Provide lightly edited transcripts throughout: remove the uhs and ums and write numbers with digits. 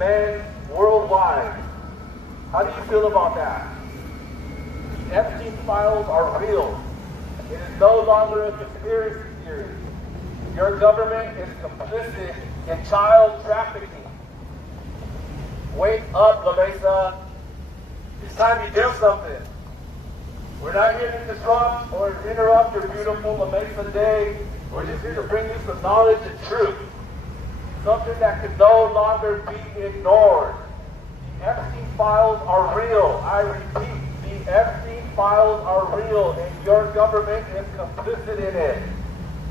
men worldwide. How do you feel about that? The Epstein files are real. It is no longer a conspiracy theory. Your government is complicit in child trafficking. Wake up, La Mesa. It's time you do something. We're not here to disrupt or interrupt your beautiful La Mesa day. We're just here to bring you some knowledge and truth. Something that can no longer be ignored. The Epstein files are real. I repeat, the Epstein files are real, and your government is complicit in it.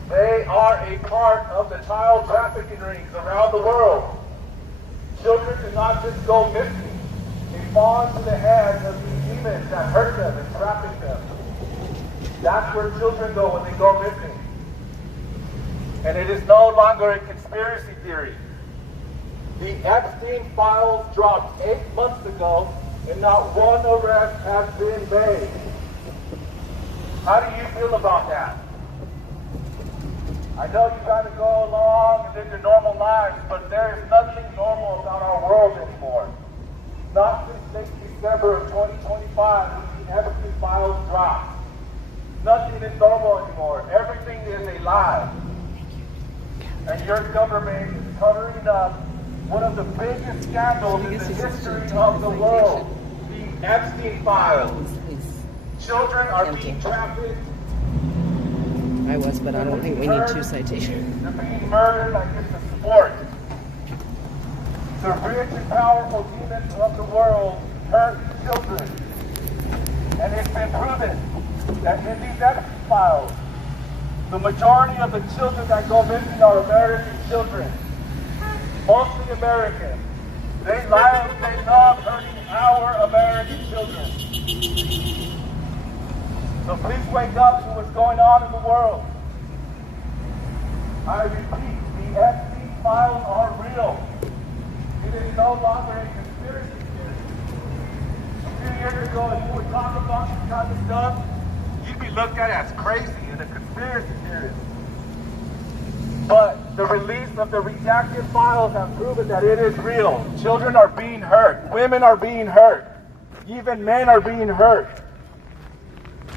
They are a part of the child trafficking rings around the world. Children do not just go missing. They fall into the hands of these demons that hurt them and traffic them. That's where children go when they go missing. And it is no longer a conspiracy theory. The Epstein files dropped 8 months ago, and not one arrest has been made. How do you feel about that? I know you got to go along and live your normal lives, but there is nothing normal about our world anymore. Not since December of 2025 when the Epstein files dropped. Nothing is normal anymore. Everything is a lie. And your government is covering up one of the biggest scandals in the history of the world, the Epstein files. Children are being trafficked. I was, but I don't think we need 2 citations. They're being murdered like it's a sport. The rich and powerful demons of the world hurt children. And it's been proven that in these Epstein files, the majority of the children that go missing are American children. Mostly American. They love hurting our American children. So please wake up to what's going on in the world. I repeat, the Epstein files are real. It is no longer a conspiracy theory. A few years ago, if you were talking about this kind of stuff, you'd be looked at as crazy and a conspiracy theorist. But the release of the redacted files have proven that it is real. Children are being hurt. Women are being hurt. Even men are being hurt.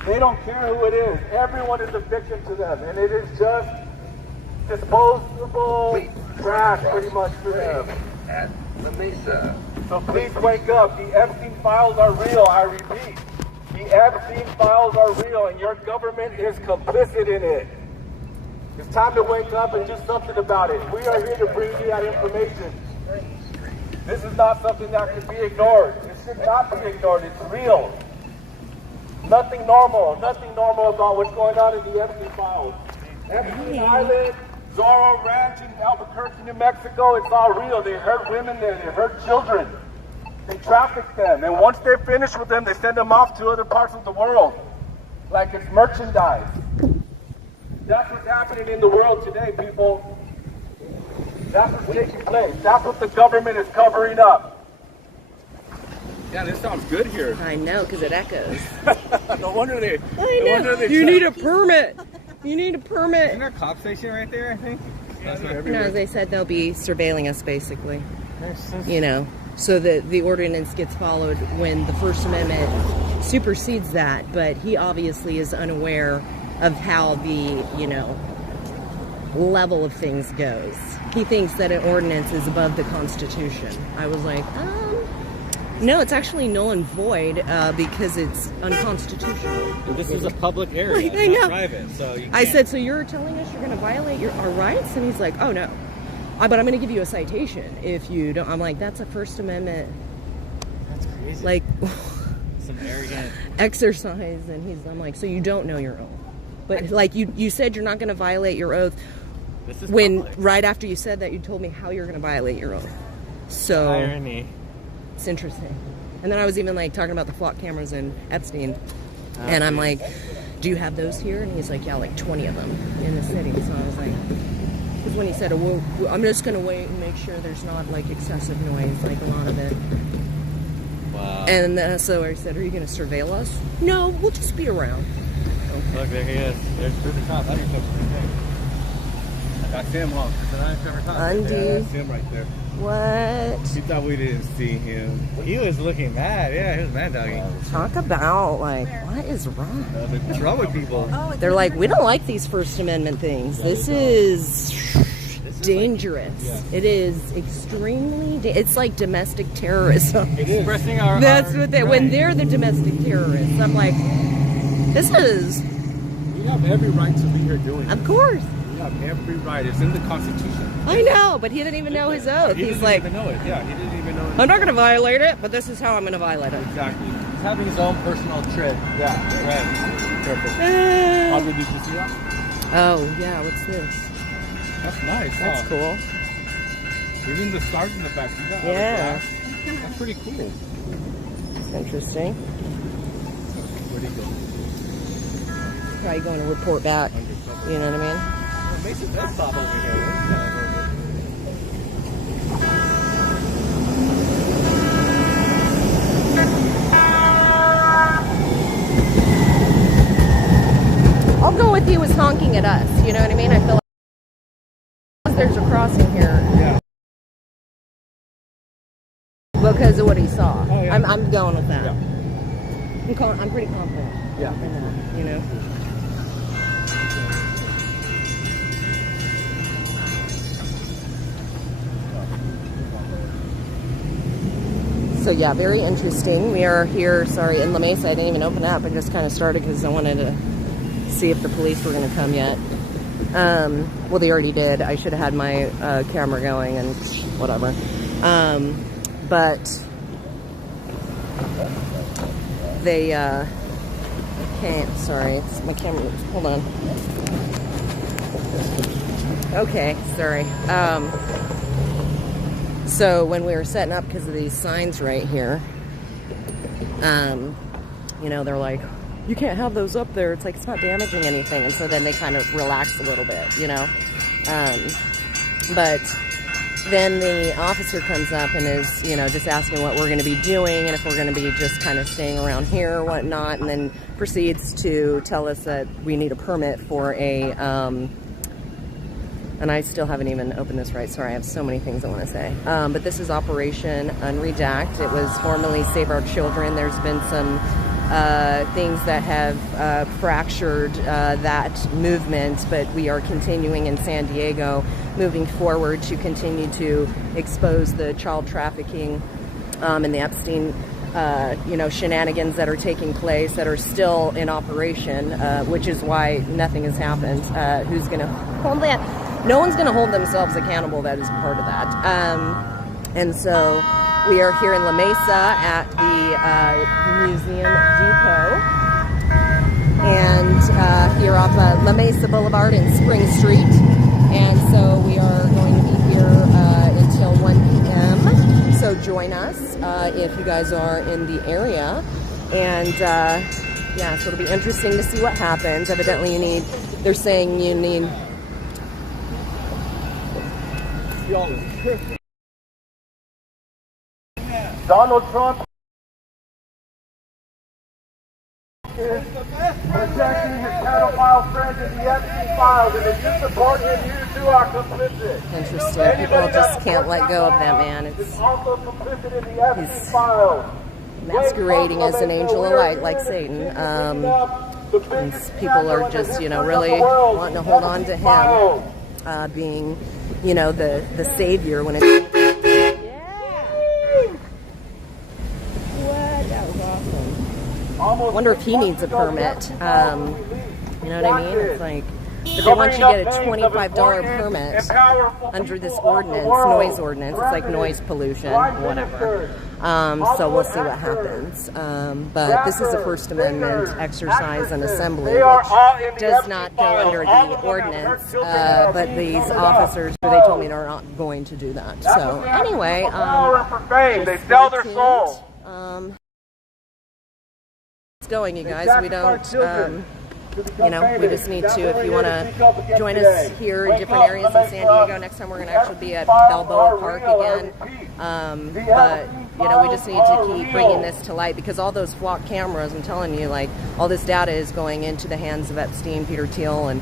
They don't care who it is. Everyone is a victim to them. And it is just disposable trash pretty much for them. At La Mesa. So please wake up. The Epstein files are real. I repeat. The Epstein files are real, and your government is complicit in it. It's time to wake up and do something about it. We are here to bring you that information. This is not something that can be ignored. It should not be ignored. It's real. Nothing normal about what's going on in the Epstein files. Epstein Island, Zorro Ranch in Albuquerque, New Mexico, it's all real. They hurt women there, they hurt children. They traffic them, and once they're finished with them, they send them off to other parts of the world, like it's merchandise. That's what's happening in the world today, people. That's what's taking place. That's what the government is covering up. Yeah, this sounds good here. I know, because it echoes. No wonder they. I know. You need a permit. You need a permit. Isn't there a cop station right there, I think? No, they said they'll be surveilling us, basically. You know, so that the ordinance gets followed when the First Amendment supersedes that. But he obviously is unaware of how the, you know, level of things goes. He thinks that an ordinance is above the Constitution. I was like, no, it's actually null and void because it's unconstitutional. This is a public area, I know. not private, so you can't. I said, so you're telling us you're going to violate our rights? And he's like, oh, no. But I'm going to give you a citation if you don't. I'm like, that's a First Amendment. That's crazy. Like, some arrogant exercise. And I'm like, so you don't know your oath. But like you said you're not going to violate your oath. This is when public. Right after you said that, you told me how you're going to violate your oath. So Irony. it's interesting. And then I was even like talking about the flock cameras in Epstein. And I'm like, do you have those here? And he's like, yeah, like 20 of them in the city. So I was like, because when he said, well, I'm just going to wait and make sure there's not like excessive noise, like a lot of it. Wow. And so I said, are you going to surveil us? No, we'll just be around. Look, there he is. There's the cop. That's him, huh? Andy. Yeah, that's him right there. What? He thought we didn't see him. He was looking mad. Yeah, he was mad dogging. Talk about, like, what is wrong? What's wrong with people? They're like, we don't like these First Amendment things. This is dangerous. It is extremely. It's like domestic terrorism. Expressing our. That's what they. When they're the domestic terrorists, I'm like, this is. We have every right to be here doing it. Of course, We have every right. It's in the Constitution. I know, but he didn't even know his oath. He He's didn't like, even know it. Yeah, he didn't even know it. I'm not going to violate it, but this is how I'm going to violate it. Exactly. He's having his own personal trip. Yeah. Right. Careful. Uh, Did you see that? oh yeah, what's this? That's nice. That's huh? cool. Even the stars in the back. See that? Yeah. That's pretty cool. Interesting. Where'd he go? Probably going to report back. You know what I mean? Mason does stop over here. I'll go with you as honking at us. You know what I mean? I feel like there's a crossing here Yeah. because of what he saw. Oh, yeah. I'm going with that. Yeah. I'm pretty confident. Yeah. In that, you know. So yeah, very interesting. We are here, sorry, in La Mesa. I didn't even open up. I just kind of started because I wanted to see if the police were going to come yet. Well, they already did. I should have had my camera going and whatever. But they can't. Sorry, it's my camera. Hold on. Okay, sorry. So when we were setting up because of these signs right here, you know, they're like, you can't have those up there. It's like, it's not damaging anything. And so then they kind of relax a little bit, you know. But then the officer comes up and is, you know, just asking what we're going to be doing and if we're going to be just kind of staying around here or whatnot, and then proceeds to tell us that we need a permit for a, and I still haven't even opened this right. Sorry, I have so many things I want to say. But this is Operation Unredact. It was formerly Save Our Children. There's been some things that have fractured that movement, but we are continuing in San Diego, moving forward to continue to expose the child trafficking and the Epstein you know, shenanigans that are taking place, that are still in operation, which is why nothing has happened. Who's going to hold that? No one's going to hold themselves accountable that is part of that. And so we are here in La Mesa at the Museum Depot, and here off La Mesa Boulevard and Spring Street. And so we are going to be here until 1 p.m. So join us if you guys are in the area. And yeah, so it'll be interesting to see what happens. Evidently you need, they're saying you need Donald Trump is protecting his pedophile friends in the Epstein files, and if you support him, you too are complicit. interesting. People just can't let go of that man. He's It's also complicit in the Epstein he's files. masquerading as an angel of light like Satan. And people are just, you know, really wanting to hold on to him, being, you know, the savior when it's. Yeah. What? That was awesome. I wonder if he needs a permit. You know what I mean? It's like, but they want you to get a $25 permit under this ordinance, noise ordinance. It's like noise pollution, whatever. So we'll see what happens. But this is a First Amendment exercise and assembly, which does not go under the ordinance. But these officers, they told me they're not going to do that. So anyway, they sell their soul. It's going, you guys. We don't. You know, we just need to, if you want to join us here in different areas in San Diego, next time we're going to actually be at Balboa Park again. But, you know, we just need to keep bringing this to light, because all those flock cameras, I'm telling you, like, all this data is going into the hands of Epstein, Peter Thiel, and,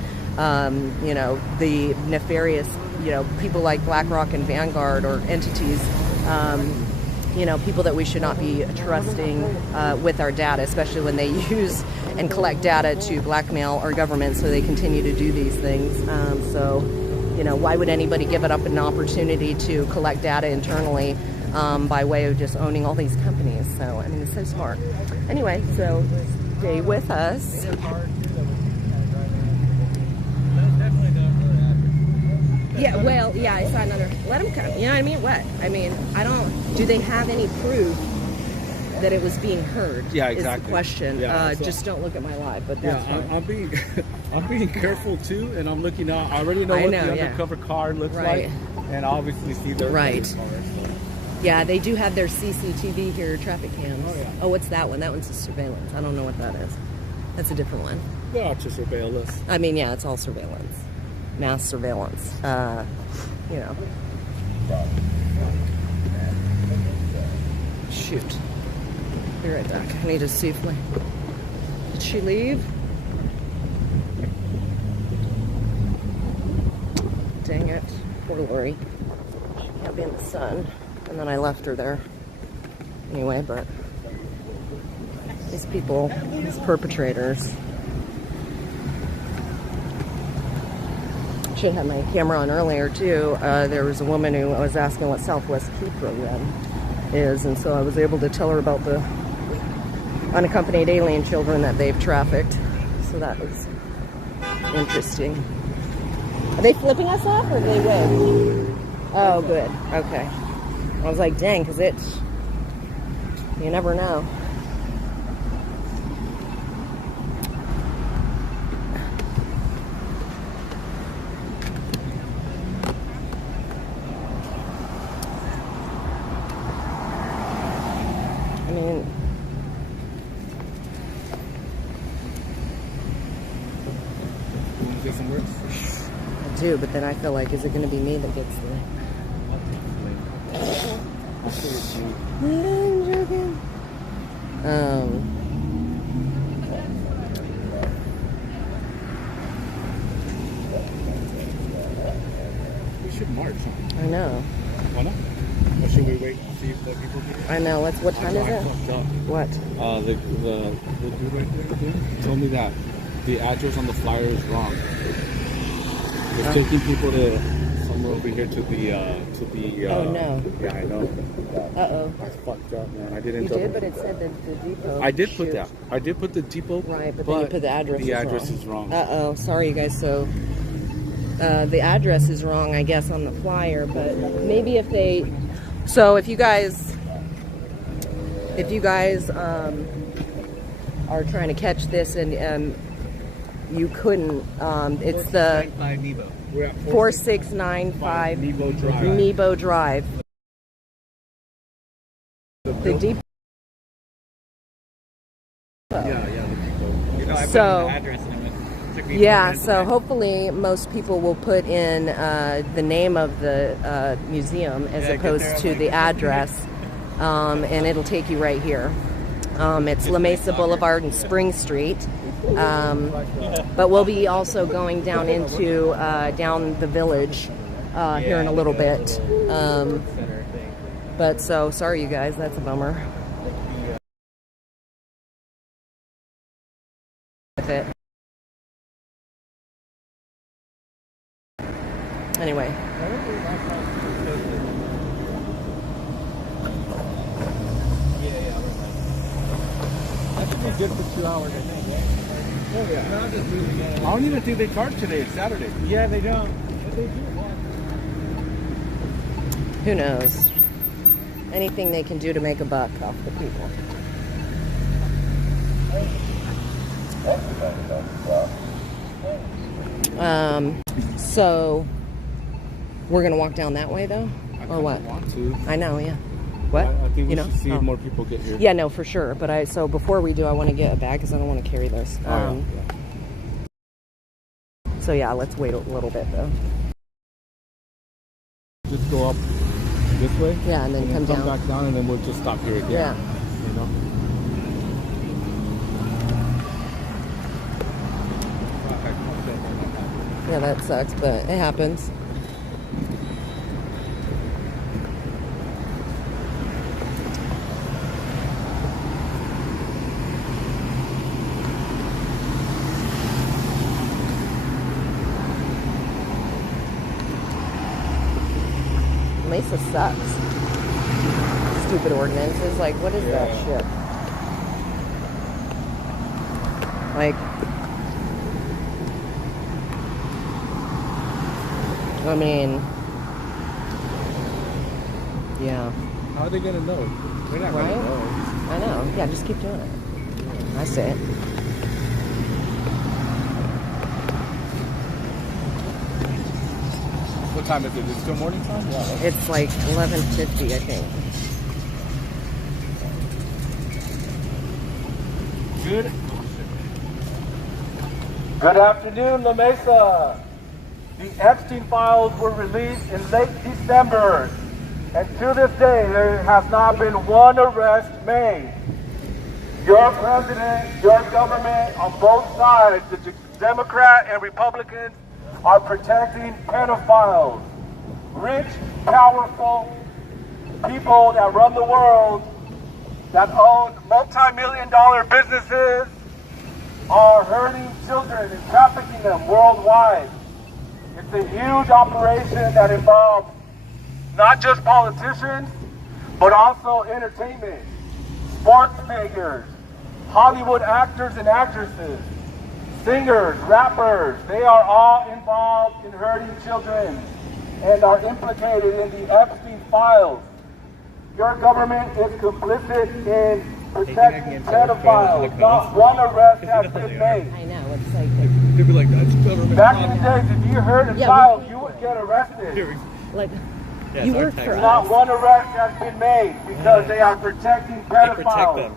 you know, the nefarious you know, people like BlackRock and Vanguard or entities, you know, people that we should not be trusting with our data, especially when they use and collect data to blackmail our government so they continue to do these things. So, you know, why would anybody give it up an opportunity to collect data internally by way of just owning all these companies? So, I mean, it's so smart. Anyway, so stay with us. Yeah, well, yeah, I saw another. Let them come. You know what I mean? What? I mean, I don't. Do they have any proof that it was being heard? Yeah, Is the exactly. question. Yeah, so- just don't look at my live, but that's Yeah, fine. I'm being I'm being careful too, and I'm looking out. I already know I what know, the yeah. undercover car looks Right. like, and obviously see their Right. car. So. Yeah, they do have their CCTV here, traffic cams. Oh, yeah. Oh, what's that one? That one's a surveillance. I don't know what that is. That's a different one. They're out to surveil us. I mean, yeah, it's all surveillance, mass surveillance. You know. Shoot. Be right back. I need to see if my. Did she leave? Dang it. Poor Lori. She can't be in the sun. And then I left her there. Anyway, but these people, these perpetrators. Should have my camera on earlier too. There was a woman who was asking what Southwest Key program is, and so I was able to tell her about the unaccompanied alien children that they've trafficked. So that was interesting. Are they flipping us off or do they win? Oh, good. Okay. I was like, dang, because you never know. I mean, You want to get some words? I do, but then I feel like, is it going to be me that gets the... I'll say it's you. I'm joking. We should march. Huh? I know. Why not? Or should we wait and see if the people do it? I know. What time is I it? fucked up. What? The dude right there told me that the address on the flyer is wrong. It's taking people to somewhere over here to the Oh, no. Yeah, I know. Uh-oh. I fucked up, man. I didn't. You did, but it said that the depot. I did put Shoot. that. I did put the depot. Right, but then you put the address. The address is wrong. Uh-oh. Sorry, you guys. So the address is wrong, I guess, on the flyer. But maybe if they. So if you guys are trying to catch this and you couldn't, it's the We're at 4695 Nebo Drive. Nebo Drive. The depot. Yeah, the depot. You know, I put So- in the address and it took me 4 Yeah, minutes so to hopefully most people will put in the name of the museum as Yeah, get opposed there, to like- the address, and it'll take you right here. It's La Mesa Boulevard and Spring Street, but we'll be also going down into down the village here in a little bit. center thing. But so sorry, you guys, that's a bummer. With it. Anyway. That should be good for 2 hours, I think. Oh, yeah. I don't even think they charge today. It's Saturday. Yeah, they don't. But they do. Who knows? Anything they can do to make a buck off the people. So we're gonna walk down that way though, or what? I want to. I know, yeah. What? I think we You know? should see Oh. if more people get here. Yeah, no, for sure. But so before we do, I want to get a bag because I don't want to carry this. Yeah. So yeah, let's wait a little bit though. Just go up this way. Yeah, and then come down. back down, and then we'll just stop here again. Yeah. You know. Yeah, that sucks, but it happens. Mesa sucks. Stupid ordinances. Like, what is that shit? Like, I mean, yeah. How are they gonna know? They're not Right? gonna know. I know. Yeah, just keep doing it. I see it. What time is it? Is it still morning time? Yeah. Right? It's like 11:50, I think. Good. Good afternoon, La Mesa. The Epstein files were released in late December, and to this day, there has not been one arrest made. Your president, your government, on both sides, the Democrat and Republicans, are protecting pedophiles. Rich, powerful people that run the world, that own multi-million-dollar businesses, are hurting children and trafficking them worldwide. It's a huge operation that involves not just politicians, but also entertainment, sports figures, Hollywood actors and actresses, singers, rappers. They are all involved in hurting children and are implicated in the Epstein files. Your government is complicit in protecting pedophiles. Not one arrest has been made. I know. It's like, They'd be like, that's government. Back in the days, if you hurt a Yeah, child, you would get arrested. like you work for Not us. one arrest has been made because they are protecting pedophiles.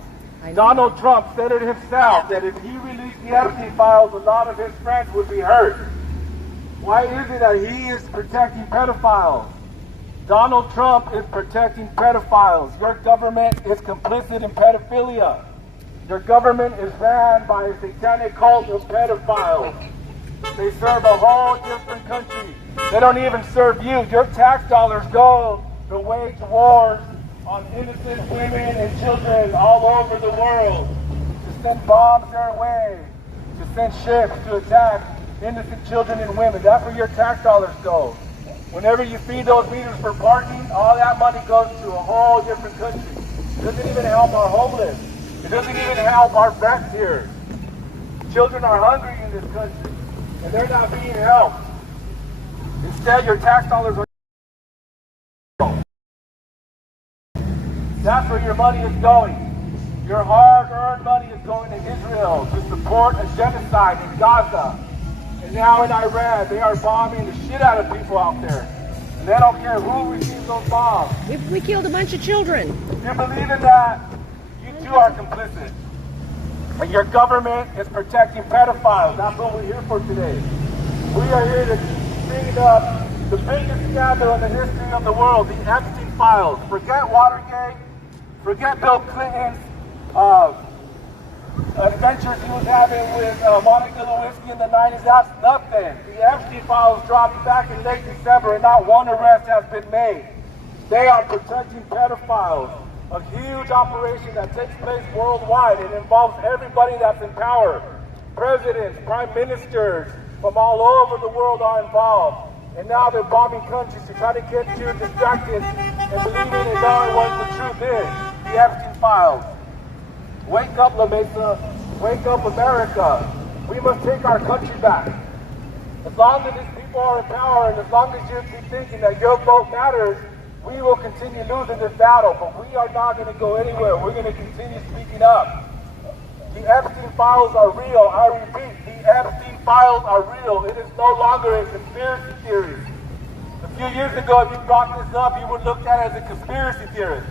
Donald Trump said it himself that if he released the Epstein files, a lot of his friends would be hurt. Why is it that he is protecting pedophiles? Donald Trump is protecting pedophiles. Your government is complicit in pedophilia. Your government is ran by a satanic cult of pedophiles. They serve a whole different country. They don't even serve you. Your tax dollars go to wage wars on innocent women and children all over the world, to send bombs their way, to send ships to attack innocent children and women. That's where your tax dollars go. Whenever you feed those meters for parking, all that money goes to a whole different country. It doesn't even help our homeless. It doesn't even help our vets here. Children are hungry in this country, and they're not being helped. Instead, your tax dollars are... That's where your money is going. Your hard-earned money is going to Israel to support a genocide in Gaza. And now in Iran, they are bombing the shit out of people out there. And they don't care who receives those bombs. We killed a bunch of children. If you believe in that, you too are complicit. And your government is protecting pedophiles. That's what we're here for today. We are here to bring up the biggest scandal in the history of the world, the Epstein files. Forget Watergate. Forget Bill Clinton's adventures he was having with Monica Lewinsky in the 90s. That's nothing. The Epstein files dropped back in late December, and not one arrest has been made. They are protecting pedophiles. A huge operation that takes place worldwide. It involves everybody that's in power. Presidents, prime ministers from all over the world are involved. And now they're bombing countries to try to get you distracted and believing in knowing what the truth is. The Epstein files. Wake up, La Mesa. Wake up, America. We must take our country back. As long as these people are in power, and as long as you keep thinking that your vote matters, we will continue losing this battle. But we are not going to go anywhere. We're going to continue speaking up. The Epstein files are real. I repeat, the Epstein files are real. It is no longer a conspiracy theory. A few years ago, if you brought this up, you would look at it as a conspiracy theorist.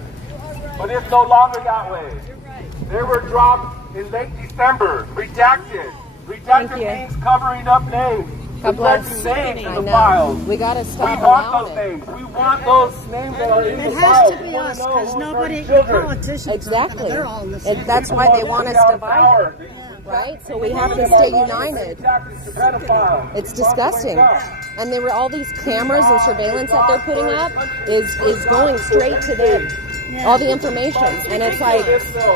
But it's no longer that way. They were dropped in late December, redacted. Redacted means covering up names. God bless. Names in I the know. files. We gotta We stop want allowing those it. names. We want those names that are in the It files. has to We be wanna us, know because who's nobody, hurting the children. politicians, Exactly. they're all in the same. And that's why they want us divided. Right? So we have to stay united. It's disgusting. And there were all these cameras and surveillance that they're putting up is going straight to them. all the information. And it's like,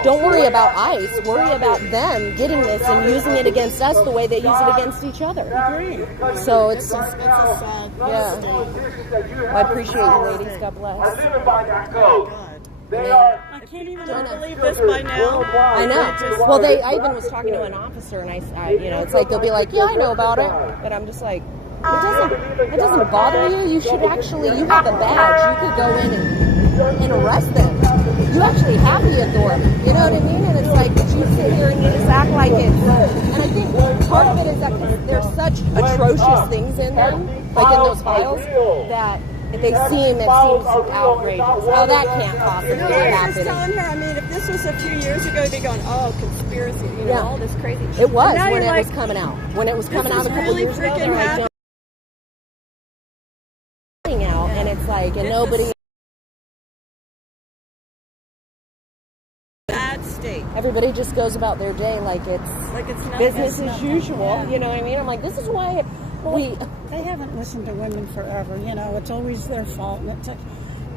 don't worry about ICE. Worry about them getting this and using it against us the way they use it against each other. So it's It's a sad yeah. state. I appreciate you, ladies. God bless. Living by that code. They are. I can't even believe this by now. I know. Well, I even was talking to an officer, and I, you know, it's like they'll be like, "Yeah, I know about it," but I'm just like, it doesn't bother you. You should actually, you have a badge. You could go in and arrest them. You actually have the authority. You know what I mean? And it's like, but you sit here and you just act like it. And I think part of it is that there's such atrocious things in them, like in those files, that it seems outrageous. Oh, that can't possibly I was happen. telling her, I mean, if this was a few years ago, they'd be going, oh, conspiracy, you know, Yeah. all this crazy. It was And now when you're it was like, coming out. When it was coming out a is couple really years ago, freaking they're like, happening. "Don't out," and it's like, and nobody. Bad state. Everybody just goes about their day like it's Not business as usual. You know what I mean? I'm like, this is why They haven't listened to women forever. You know, it's always their fault. And it's like,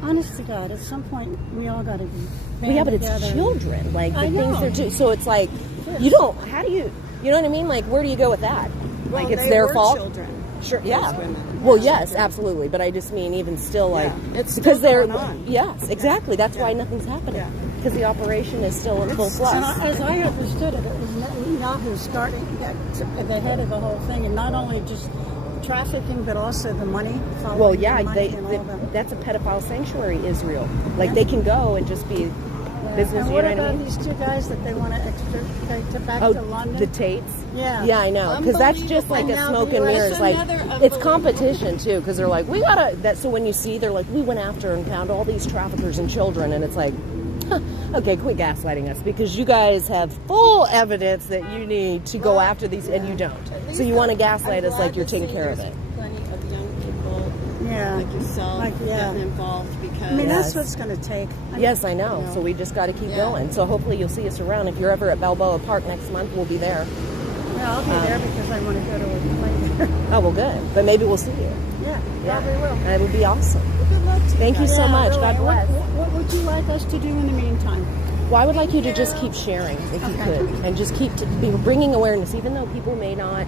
honest to God, at some point we all got to be. yeah, but together. it's children. Like the I things know. they're doing. So it's like, you don't. How do you? You know what I mean? Like, where do you go with that? Well, Like it's they their were fault. children. Sure. Yeah. women. Well, yes, absolutely. But I just mean, even still, like It's because still they're. going on. Yes, exactly. That's why nothing's happening. Yeah. Because the operation is still in full And thrust. as I understood it, it was Netanyahu starting at the head of the whole thing, and not only just trafficking, but also the money. Well, following yeah, the money and all that. that's a pedophile sanctuary, Israel. Like they can go and just be business. And You what know what I about mean? these two guys that they want to extradite back Oh, to London? the Tates. Yeah. Yeah, I know. Because that's just like a Unbelievable. smoke and Now the mirrors. US Like another it's unbelievable. competition too. Because they're like, we gotta. That so when you see, they're like, we went after and found all these traffickers and children, and it's like, huh, okay, quit gaslighting us because you guys have full evidence that you need to go after these, and you don't. So you want to gaslight us like you're taking care of it. Plenty of young people Yeah. like yourself Like, yeah. getting involved because I mean, Yes. that's what's going to take. Yes, I know. So we just got to keep going. So hopefully you'll see us around. If you're ever at Balboa Park next month, we'll be there. Yeah, I'll be there because I want to go to a play. Oh, well, good. But maybe we'll see you. Yeah, Yeah, probably will. that would be awesome. good luck to you Thank you guys. so much. really. God bless. What would you like us to do in the meantime? Well, I would like you to just keep sharing if you could, and just keep bringing awareness, even though people may not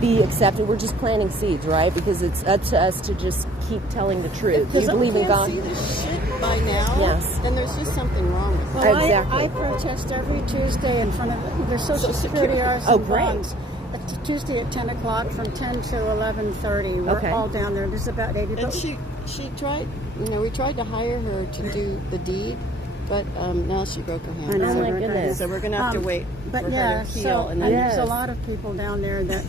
be accepted. We're just planting seeds, right? Because it's up to us to just keep telling the truth. You If believe in God? see this shit by now, Yes. then there's just something wrong with it. Well, Exactly. I protest every Tuesday in front of the Social Security hours Oh, and great. bonds. Tuesday at 10 o'clock from 10 to 11:30. We're Okay. all down there. There's about 80. And But she tried, we tried to hire her to do the deed, but now she broke her hand. I know. Oh, my We're goodness. So we're going to have to wait But for yeah, her to heal. so And and then there's Yes. a lot of people down there that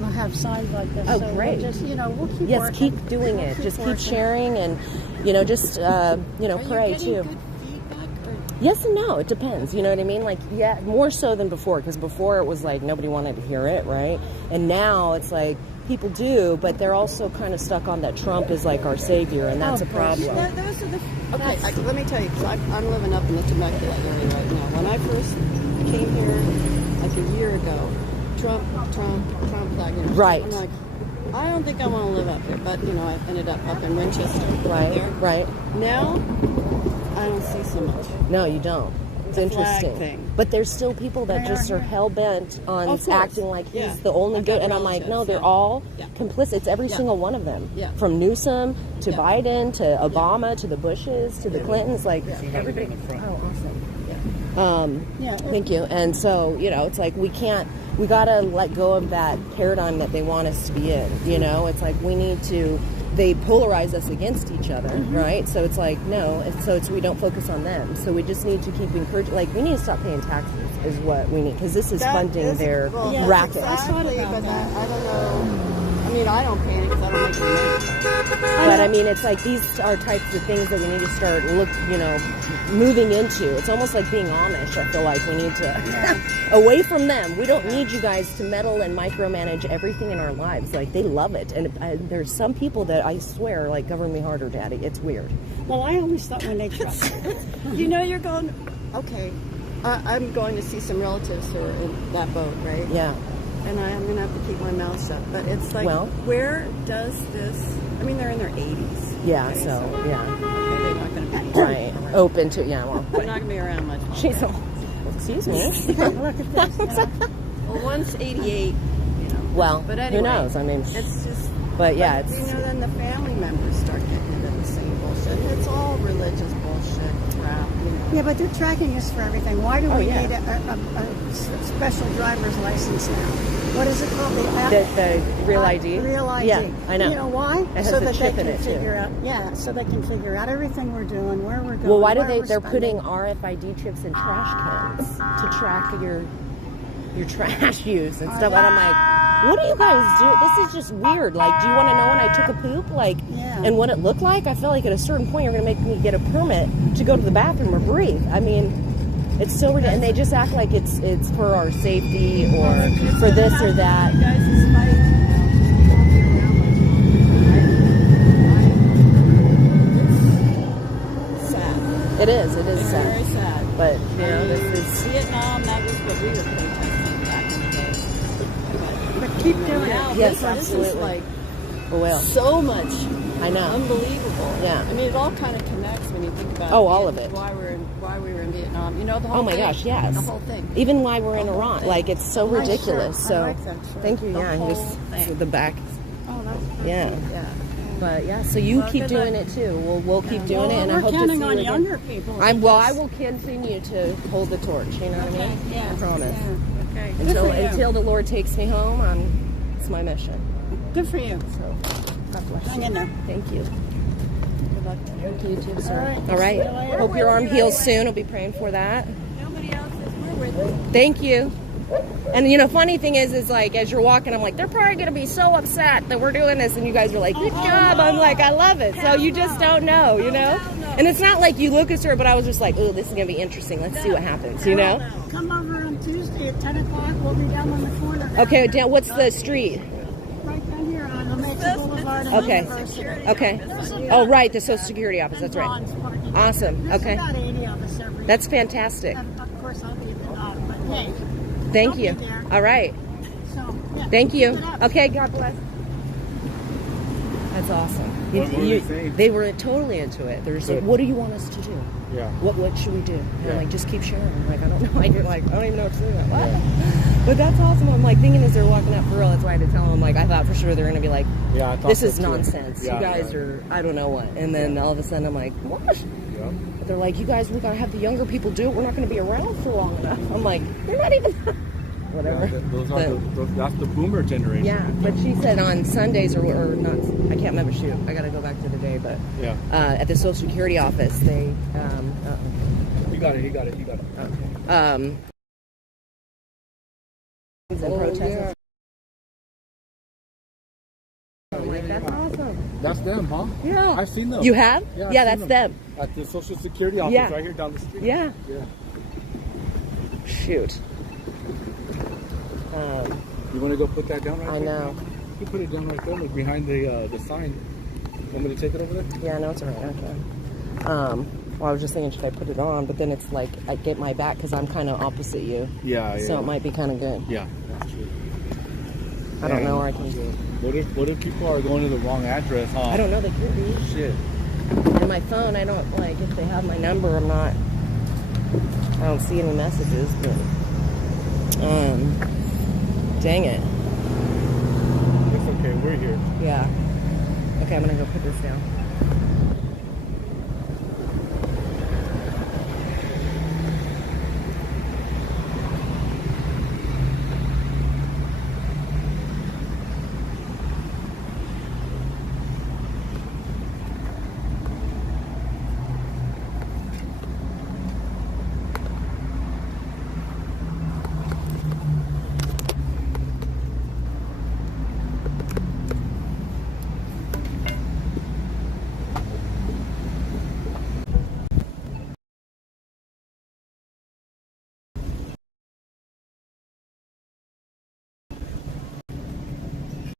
will have signs like this. Oh, so great. We'll just, we'll keep Yes, working. keep doing it. Just keep working. sharing and, just, Are pray you getting too. good feedback? Or? Yes and no. It depends. You know what I mean? Like, yeah, more so than before. Because before it was like nobody wanted to hear it, right? And now it's like people do, but they're also kind of stuck on that Trump is like our savior, and that's a problem. Those are the okay. Let me tell you, because I'm living up in the Temecula area right now. When I first came here, like a year ago, Trump flag. Right. I'm like, I don't think I want to live up here, but I ended up in Winchester. Right, There. right. Now, I don't see so much. No, you don't. It's The flag interesting. thing. But there's still people that just are hell bent on Of course. acting like he's Yeah. the only I've got good. And I'm like, relatives, no, they're yeah. all Yeah. complicit. It's every Yeah. single one of them. Yeah. From Newsom to Yeah. Biden to Obama to the Bushes to the Clintons. Like, everybody. Oh, awesome. Yeah. Thank you. And so, it's like we gotta let go of that paradigm that they want us to be in. It's like they polarize us against each other, right? So it's like, no, we don't focus on them. So we just need to keep encouraging, like, we need to stop paying taxes is what we need, because this is funding their racket. Exactly, but I don't know. I mean, I don't pay it because I don't make any money. But I mean, it's like these are types of things that we need to start moving into. It's almost like being Amish. I feel like we need to away from them. We don't need you guys to meddle and micromanage everything in our lives. Like, they love it, and there's some people that I swear like govern me harder, Daddy. It's weird. Well, I always thought when they trust. You're going. Okay, I'm going to see some relatives who are in that boat, right? Yeah. And I'm going to have to keep my mouth shut. But it's like, Well. where does this? I mean, they're in their 80s. Yeah. okay, So yeah. Okay, they're not going to be Right. open to, yeah, well, We're not gonna be around much. she's all, excuse me. Look at this. Yeah. Well, once 88, you know. Well, But anyway, who knows? I mean, it's just. but yeah, You it's, know, then the family members start getting into the same bullshit. It's all religious bullshit crap, you know. Yeah, but they're tracking us for everything. Why do we yeah. need a special driver's license now? What is it called? the real ID. Real ID. Yeah, I know. You know why? It has so a that chip they in can it, too. figure out. Yeah, so they can figure out everything we're doing, where we're going. Well, why do where they? we're They're spending. putting RFID chips in trash cans to track your trash use and stuff. And I'm like, what do you guys do? This is just weird. Like, do you want to know when I took a poop? Like, Yeah. and what it looked like? I feel like at a certain point you're going to make me get a permit to go to the bathroom or breathe. I mean, it's so ridiculous. And they just act like it's for our safety or for this or that. You guys is fighting, you know, won't be around much. It's sad. It is. It is It's sad. very sad. But you know, this is. Vietnam, that was what we were protesting back in the day. But keep doing Now, it. Yes, this is absolutely. like Well, so much I know. unbelievable. Yeah. I mean, it all kind of connects when you think about Oh, all of it. Why we were in Vietnam. You know, the whole Oh my thing. gosh, yes. The whole thing. Even why we're in The whole Iran, thing. like it's so Nice ridiculous. shirt. I So, like that shirt. thank you. The Yeah, and whole just thing. the back. Oh, that's Yeah, Yeah. but yeah. So you Well, keep good doing luck. it too. We'll keep doing it, and I we're hope to see counting you on again. younger people. I will continue to hold the torch. You know what I mean? Yeah. I promise. Yeah. Okay. Until for you. until the Lord takes me home, it's my mission. Good for you. So God bless Hang you. in there. Thank you. Good luck. Thank you too, sir. All right. All right. See you later. Hope your arm heals soon. I'll be praying for that. Nobody else is. We're with you. Thank you. And you know, funny thing is like as you're walking, I'm like, they're probably gonna be so upset that we're doing this, and you guys are like, good job. I'm like, I love it. So you just don't know, you know. And it's not like you look at her, but I was just like, oh, this is gonna be interesting. Let's see what happens, you know. Come over on Tuesday at 10 o'clock. We'll be down on the corner. Okay, Dan, what's the street? Right down here on Lamesa Boulevard and Okay. University. Okay. Oh, right, the Social Security office. That's right. Ron's parking. Awesome. There's Okay. about 80 of us every That's fantastic. Of course, I'll be at the dock, but hey, Thank I'll you. be there. All right. So, yeah. Thank you. Keep it up. Okay, God bless. That's awesome. What were they saying? They were totally into it. They're just like, Good. what do you want us to do? Yeah. What should we do? And I'm Yeah. like, just keep sharing. I'm like, I don't know. I get like, I don't even know what to do. Like, what? But that's awesome. I'm like thinking as they're walking up for real. That's why I had to tell them. Like, I thought for sure they're gonna be like, Yeah, I thought this so is too. nonsense. Yeah, You guys yeah. are, I don't know what. And then all of a sudden I'm like, what? Yeah. But they're like, you guys, we gotta have the younger people do it. We're not gonna be around for long enough. I'm like, they're not even. Whatever. Yeah, those But- are that's the boomer generation. yeah, but she said on Sundays or not, I can't remember. Shoot, I got to go back to the day. But Yeah. at the Social Security office, they He got it. He got it. He got it. and protesters. Like, that's awesome. That's them, huh? Yeah, I've seen them. You have? Yeah, I've Yeah, seen that's them. At the Social Security office Yeah. right here down the street. Yeah. Yeah. Shoot. You want to go put that down right I there? know. You put it down right there, like behind the sign. Want me to take it over there? Yeah, no, it's alright. Okay. Well, I was just thinking, should I put it on? But then it's like I get my back because I'm kind of opposite you. Yeah, So it might be kind of good. Yeah, that's true. I don't know where I can. What if people are going to the wrong address, huh? I don't know. They could be. Shit. And my phone, I don't like if they have my number. I don't see any messages. But dang it. It's okay. We're here. Yeah. Okay, I'm gonna go put this down.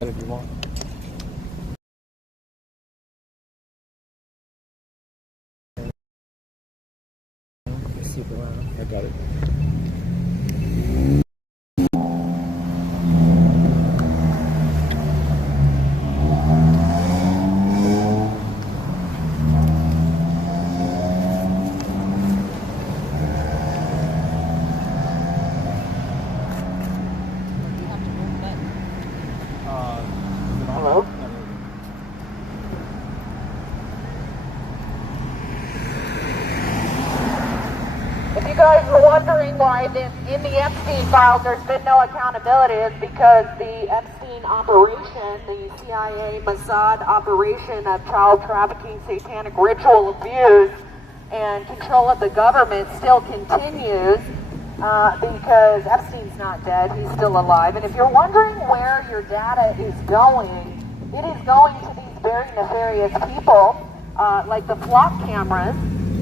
If you want. Super loud. I got it. you guys are wondering why in the Epstein files there's been no accountability, it's because the Epstein operation, the CIA Mossad operation of child trafficking, satanic ritual abuse, and control of the government still continues because Epstein's not dead, he's still alive. And if you're wondering where your data is going, it is going to these very nefarious people like the flock cameras.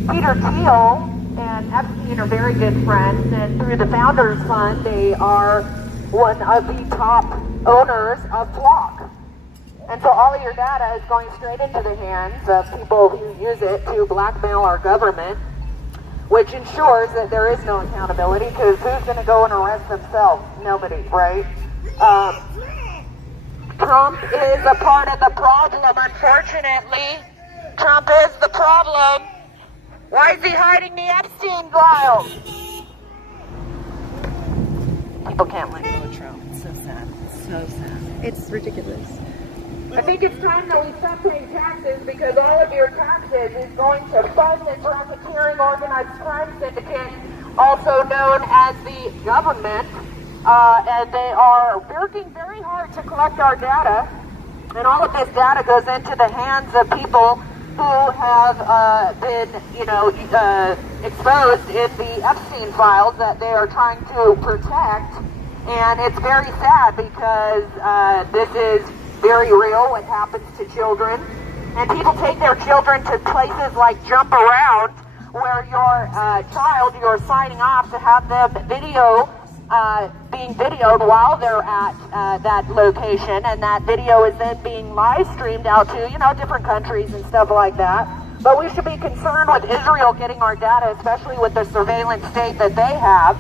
Peter Thiel and Epstein are very good friends, and through the Founders Fund, they are one of the top owners of Flock. And so all of your data is going straight into the hands of people who use it to blackmail our government, which ensures that there is no accountability, because who's going to go and arrest themselves? Nobody, right? Trump is a part of the problem, unfortunately. Trump is the problem. Why is he hiding the Epstein files? People can't let go of Trump. It's so sad. It's so sad. It's ridiculous. I think it's time that we stop paying taxes, because all of your taxes is going to fund this racketeering organized crime syndicate, also known as the government. And they are working very hard to collect our data. And all of this data goes into the hands of people who have been, exposed in the Epstein files that they are trying to protect. And it's very sad, because this is very real, what happens to children. And people take their children to places like Jump Around, where your child, you're signing off to have them being videoed while they're at that location, and that video is then being live streamed out to, different countries and stuff like that. But we should be concerned with Israel getting our data, especially with the surveillance state that they have.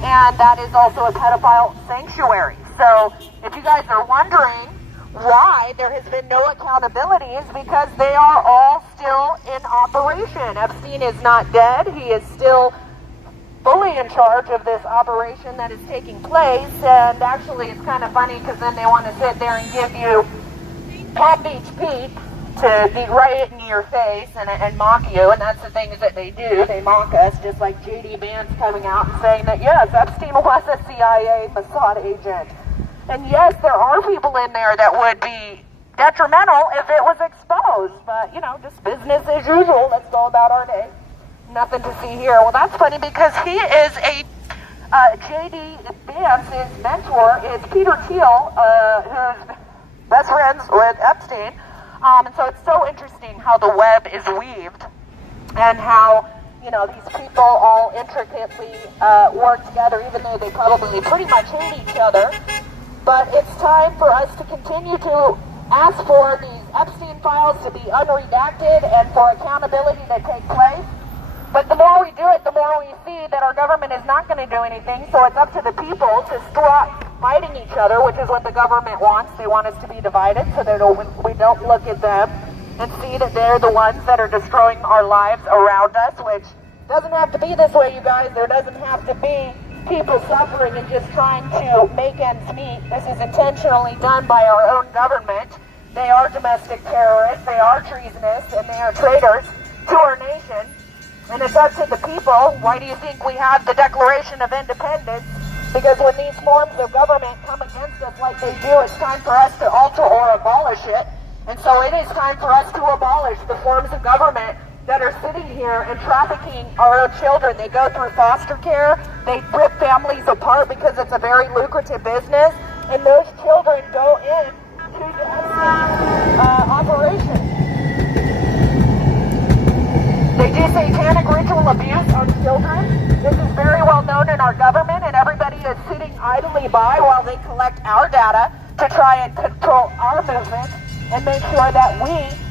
And that is also a pedophile sanctuary. So if you guys are wondering why there has been no accountability, is because they are all still in operation. Epstein is not dead. He is still fully in charge of this operation that is taking place. And actually, it's kind of funny, because then they want to sit there and give you Palm Beach Pete to be right in your face and mock you. And that's the things that they do. They mock us, just like J.D. Vance coming out and saying that, yes, Epstein was a CIA Mossad agent. And yes, there are people in there that would be detrimental if it was exposed. But, just business as usual. Let's go about our day. Nothing to see here. Well, that's funny, because he is J.D. Vance's mentor is Peter Thiel, who's best friends with Epstein. And so it's so interesting how the web is weaved, and how, these people all intricately work together, even though they probably pretty much hate each other. But it's time for us to continue to ask for these Epstein files to be unredacted and for accountability to take place. But the more we do it, the more we see that our government is not going to do anything. So it's up to the people to stop fighting each other, which is what the government wants. They want us to be divided, so that we don't look at them and see that they're the ones that are destroying our lives around us, which doesn't have to be this way, you guys. There doesn't have to be people suffering and just trying to make ends meet. This is intentionally done by our own government. They are domestic terrorists, they are treasonous, and they are traitors to our nation. And it's up to the people. Why do you think we have the Declaration of Independence? Because when these forms of government come against us like they do, it's time for us to alter or abolish it. And so it is time for us to abolish the forms of government that are sitting here and trafficking our own children. They go through foster care. They rip families apart because it's a very lucrative business. And those children go in to the Epstein operation. They do satanic ritual abuse on children. This is very well known in our government, and everybody is sitting idly by while they collect our data to try and control our movement and make sure that we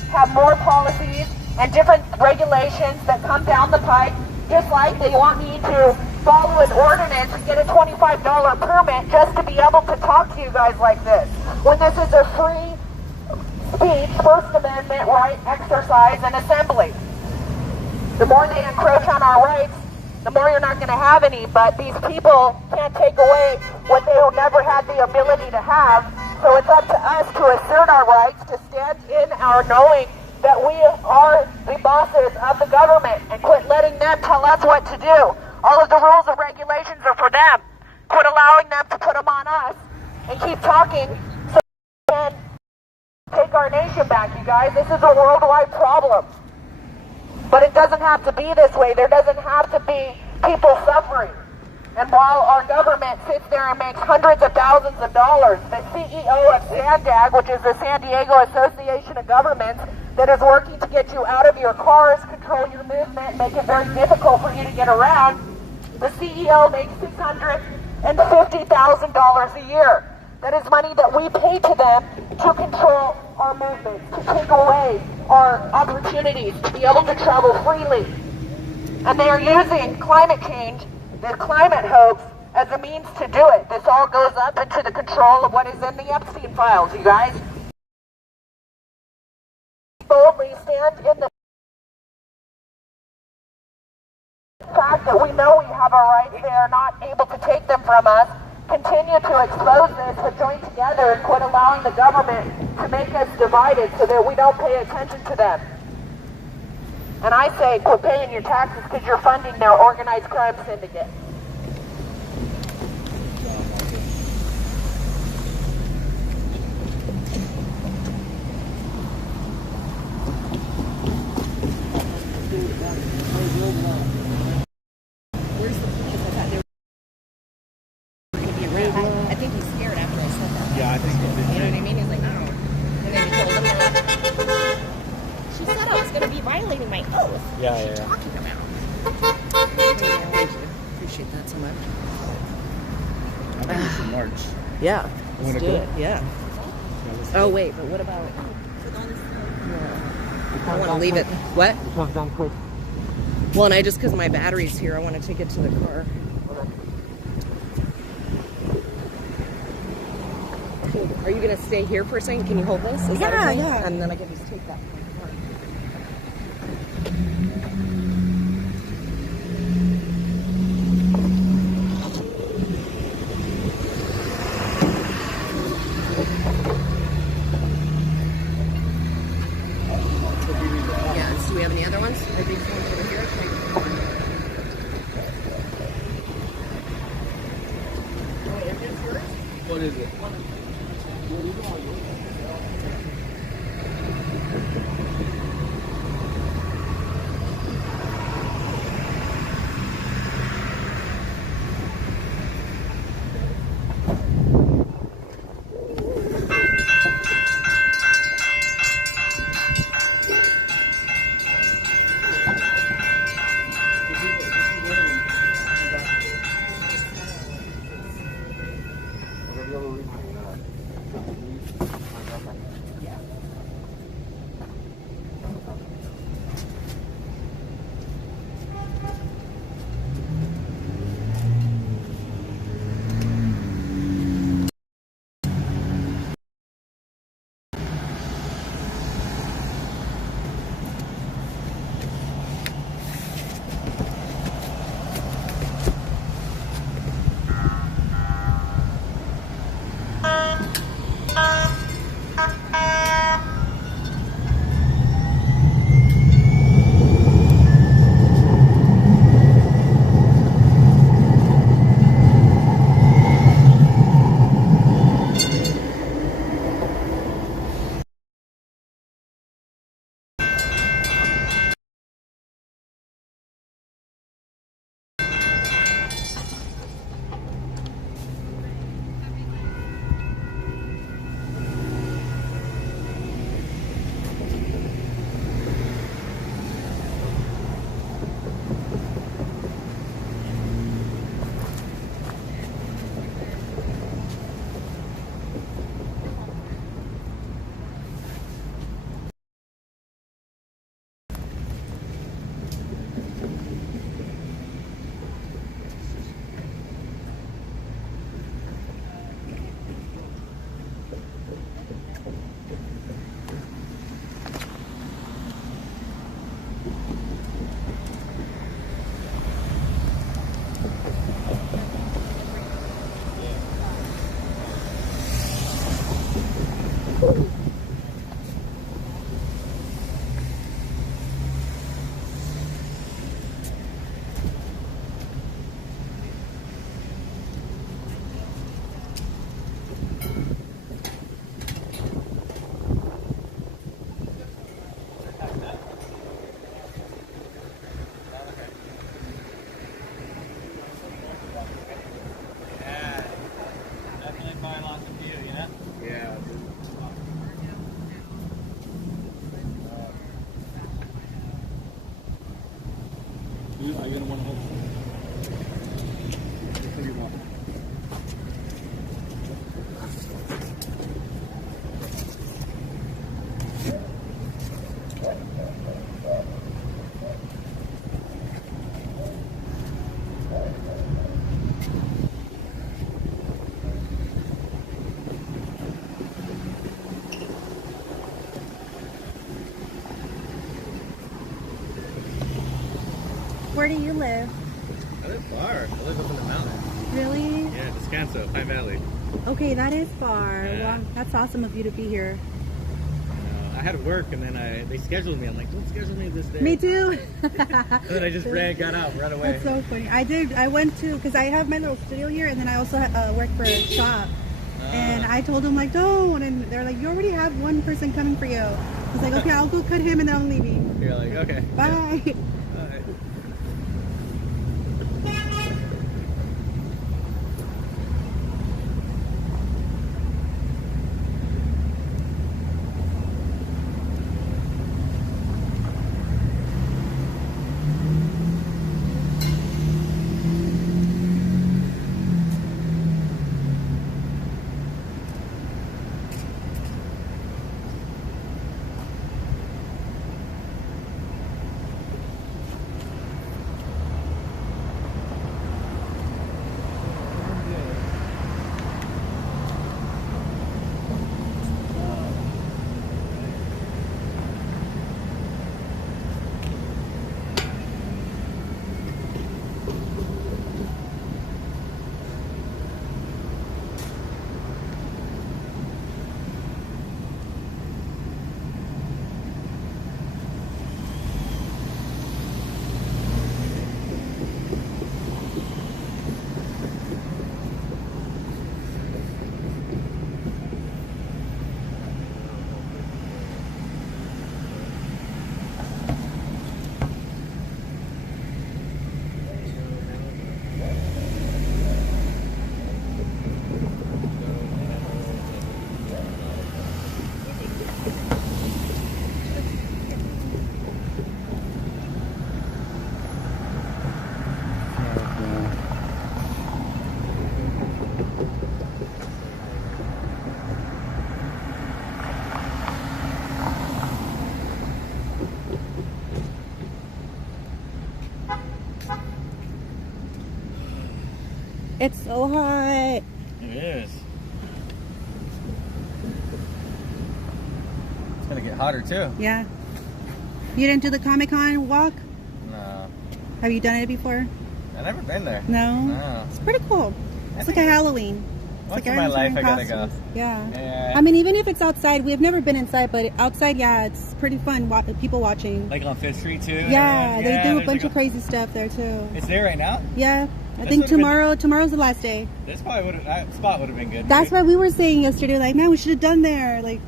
have more policies and different regulations that come down the pipe, just like they want me to follow an ordinance and get a $25 permit just to be able to talk to you guys like this, when this is a free speech, First Amendment right exercise and assembly. The more they encroach on our rights, the more you're not going to have any. But these people can't take away what they never had the ability to have. So it's up to us to assert our rights, to stand in our knowing that we are the bosses of the government, and quit letting them tell us what to do. All of the rules and regulations are for them. Quit allowing them to put them on us and keep talking so we can take our nation back, you guys. This is a worldwide problem. But it doesn't have to be this way. There doesn't have to be people suffering. And while our government sits there and makes hundreds of thousands of dollars, the CEO of SANDAG, which is the San Diego Association of Governments, that is working to get you out of your cars, control your movement, make it very difficult for you to get around, the CEO makes $650,000 a year. That is money that we pay to them to control our movements, to take away our opportunities to be able to travel freely. And they are using climate change, the climate hoax, as a means to do it. This all goes up into the control of what is in the Epstein files, you guys. Boldly stand in the fact that we know we have our rights, they are not able to take them from us. Continue to expose this, but join together and quit allowing the government to make us divided so that we don't pay attention to them. And I say quit paying your taxes because you're funding their organized crime syndicate. Where's the police? I thought they were going to be around. I think he's scared after I said that. Yeah, I think You know what I mean? He's like, no. And then he told him, she said I was going to be violating my oath. Yeah, What are you yeah. talking about? Thank you. Appreciate that so much. I think we should march. Yeah. Wanna Let's do go? it. Yeah. Oh, wait, but what about... I want to leave it. What? Well, and because my battery's here, I want to take it to the car. Are you going to stay here for a second? Can you hold this? Is that okay? Yeah. And then I can just take that from the car. Yeah, do we have any other ones? Are these ones over here? Wait, is this yours? What is it? Are you gonna want to hold? Which one do you want? Where do you live? I live far. I live up in the mountains. Really? Yeah, Descanso, High Valley. Okay, that is far. Yeah. Well, that's awesome of you to be here. I had to work, and then they scheduled me. I'm like, don't schedule me this day. Me too. And then I just got out, right away. That's so funny. I went to, because I have my little studio here, and then I also work for a shop. And I told them, like, don't. And they're like, you already have one person coming for you. I was like, okay, I'll go cut him, and then I'm leaving. You're like, okay. Bye. Bye. It's so hot. It is. It's gonna get hotter too. Yeah. You didn't do the Comic-Con walk? No, Have you done it before? I've never been there. No? No. It's pretty cool. It's like a Halloween. It's Once like in my everyone's life, I wearing gotta go. costumes. Yeah. Yeah. I mean, even if it's outside, we've never been inside, but outside, yeah, it's pretty fun. People watching. Like on Fifth Street too. Yeah, they do a there's bunch like of crazy stuff there too. It's there right now. Yeah, I This think would've been- tomorrow's the last day. This probably that spot would have been good. That's what we were saying yesterday. Like, man, we should have done there. Like,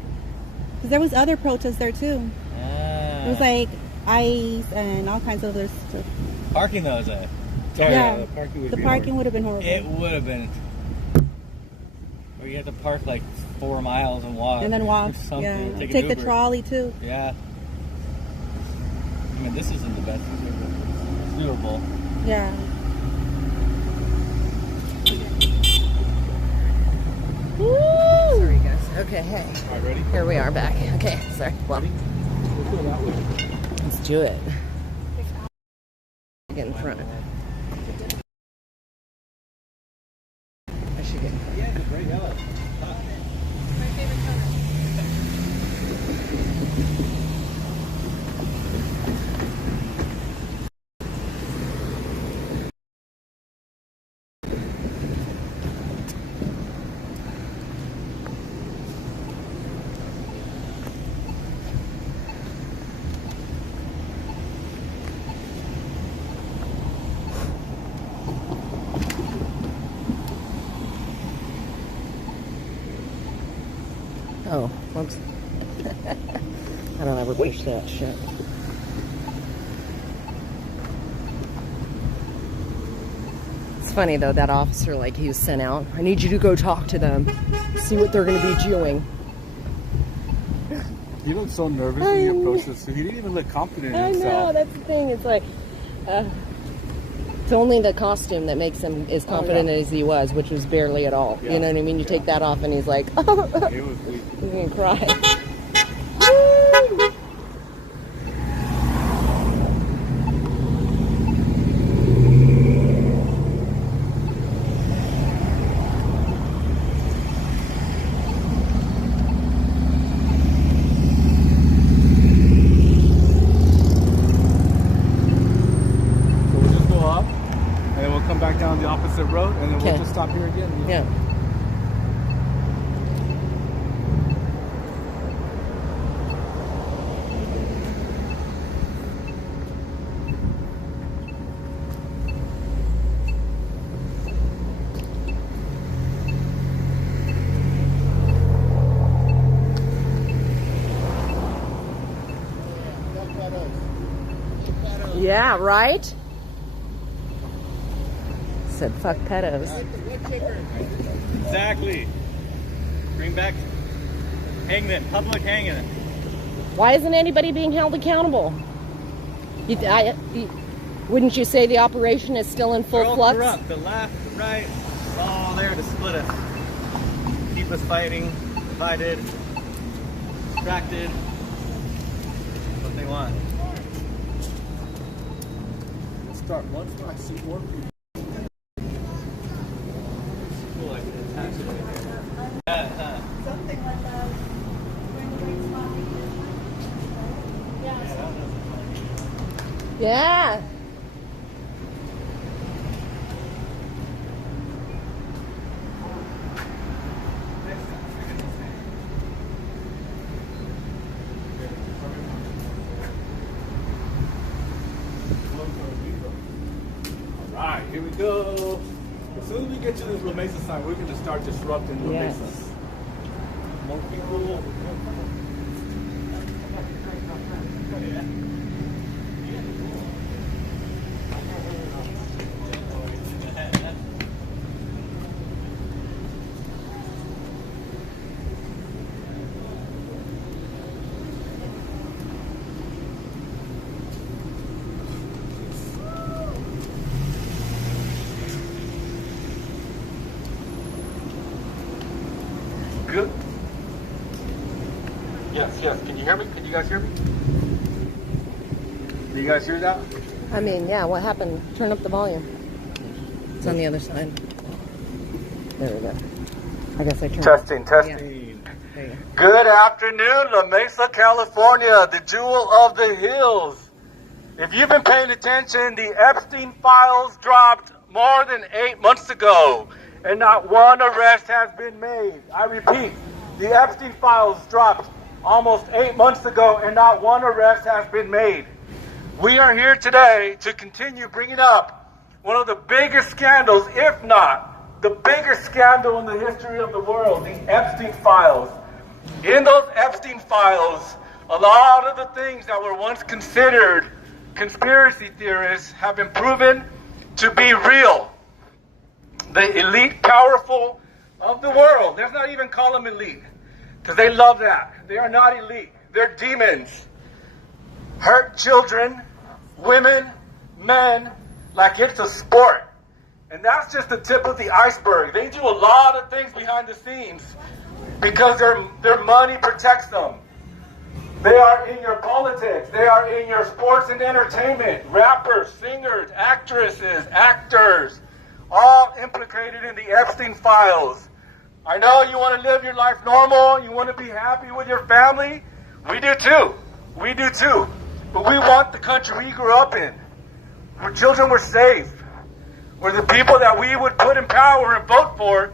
because there was other protests there too. It was like ice and all kinds of other stuff. Parking though is a Yeah, the parking would the be parking would have been horrible. It would have been. Or you have to park like 4 miles and walk. And then walk. Or something. Yeah, Take, take an the Uber. trolley too. Yeah. I mean, this isn't the best. It's doable. Yeah. Woo! Sorry, guys. Okay, hey. All right, ready? Here we are back. Okay, sorry. Well, Let's go that way. let's do it. Get in front. I should get in front. Yeah, it's great yellow. Oh, whoops. I don't ever push that shit. It's funny though, that officer, like, he was sent out. I need you to go talk to them, see what they're going to be doing. You look so nervous when you approach this. He didn't even look confident in I himself. know, that's the thing. It's like, It's only the costume that makes him as confident as he was, which was barely at all. Yeah. You know what I mean? You take that off and he's like, oh, It was weak. he's going to cry. So we'll just go up, and then we'll come back down the opposite road, and then Okay. we'll just stop here again. Yeah. Yeah, right? Said fuck pedos. Exactly. Bring back hangman, public hanging. Why isn't anybody being held accountable? Wouldn't you say the operation is still in They're full all flux? corrupt. The left, the right, it's all there to split us. Keep us fighting, divided, distracted. That's what they want. Let's start once when I see more people. Cool, like, attach it. Yeah, Something like that. Yeah. Alright, here we go. As soon as we get to this La Mesa sign, we're going to start disrupting La Yes. Mesa. More people. Good. Yes, yes. Can you hear me? Can you guys hear me? Do you guys hear that? I mean, yeah, what happened? Turn up the volume. It's on the other side. There we go. I guess I turned Testing, testing. Yeah. There you go. Good afternoon, La Mesa, California, the jewel of the hills. If you've been paying attention, the Epstein files dropped more than 8 months ago, and not one arrest has been made. I repeat, the Epstein files dropped almost 8 months ago, and not one arrest has been made. We are here today to continue bringing up one of the biggest scandals, if not the biggest scandal in the history of the world, the Epstein files. In those Epstein files, a lot of the things that were once considered conspiracy theorists have been proven to be real. The elite powerful of the world, let's not even call them elite, because they love that. They are not elite. They're demons. Hurt children, women, men, like it's a sport. And that's just the tip of the iceberg. They do a lot of things behind the scenes because their money protects them. They are in your politics. They are in your sports and entertainment. Rappers, singers, actresses, actors, all implicated in the Epstein files. I know you want to live your life normal. You want to be happy with your family. We do too. We do too. But we want the country we grew up in, where children were safe, where the people that we would put in power and vote for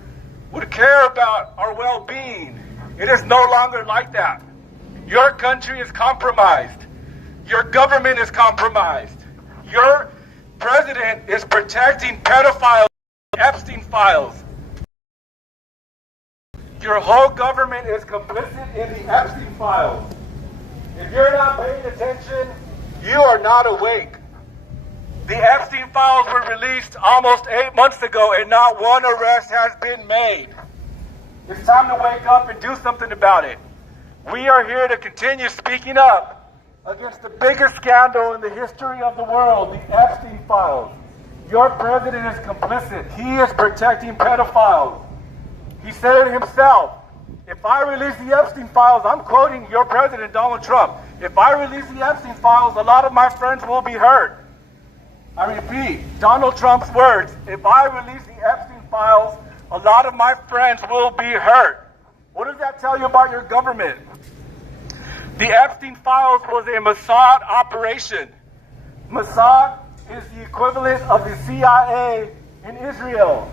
would care about our well-being. It is no longer like that. Your country is compromised. Your government is compromised. Your president is protecting pedophiles, Epstein files. Your whole government is complicit in the Epstein files. If you're not paying attention, you are not awake. The Epstein files were released almost 8 months ago, and not one arrest has been made. It's time to wake up and do something about it. We are here to continue speaking up against the biggest scandal in the history of the world, the Epstein files. Your president is complicit. He is protecting pedophiles. He said it himself. If I release the Epstein files, I'm quoting your president, Donald Trump. If I release the Epstein files, a lot of my friends will be hurt. I repeat, Donald Trump's words. If I release the Epstein files, a lot of my friends will be hurt. What does that tell you about your government? The Epstein files was a Mossad operation. Mossad is the equivalent of the CIA in Israel.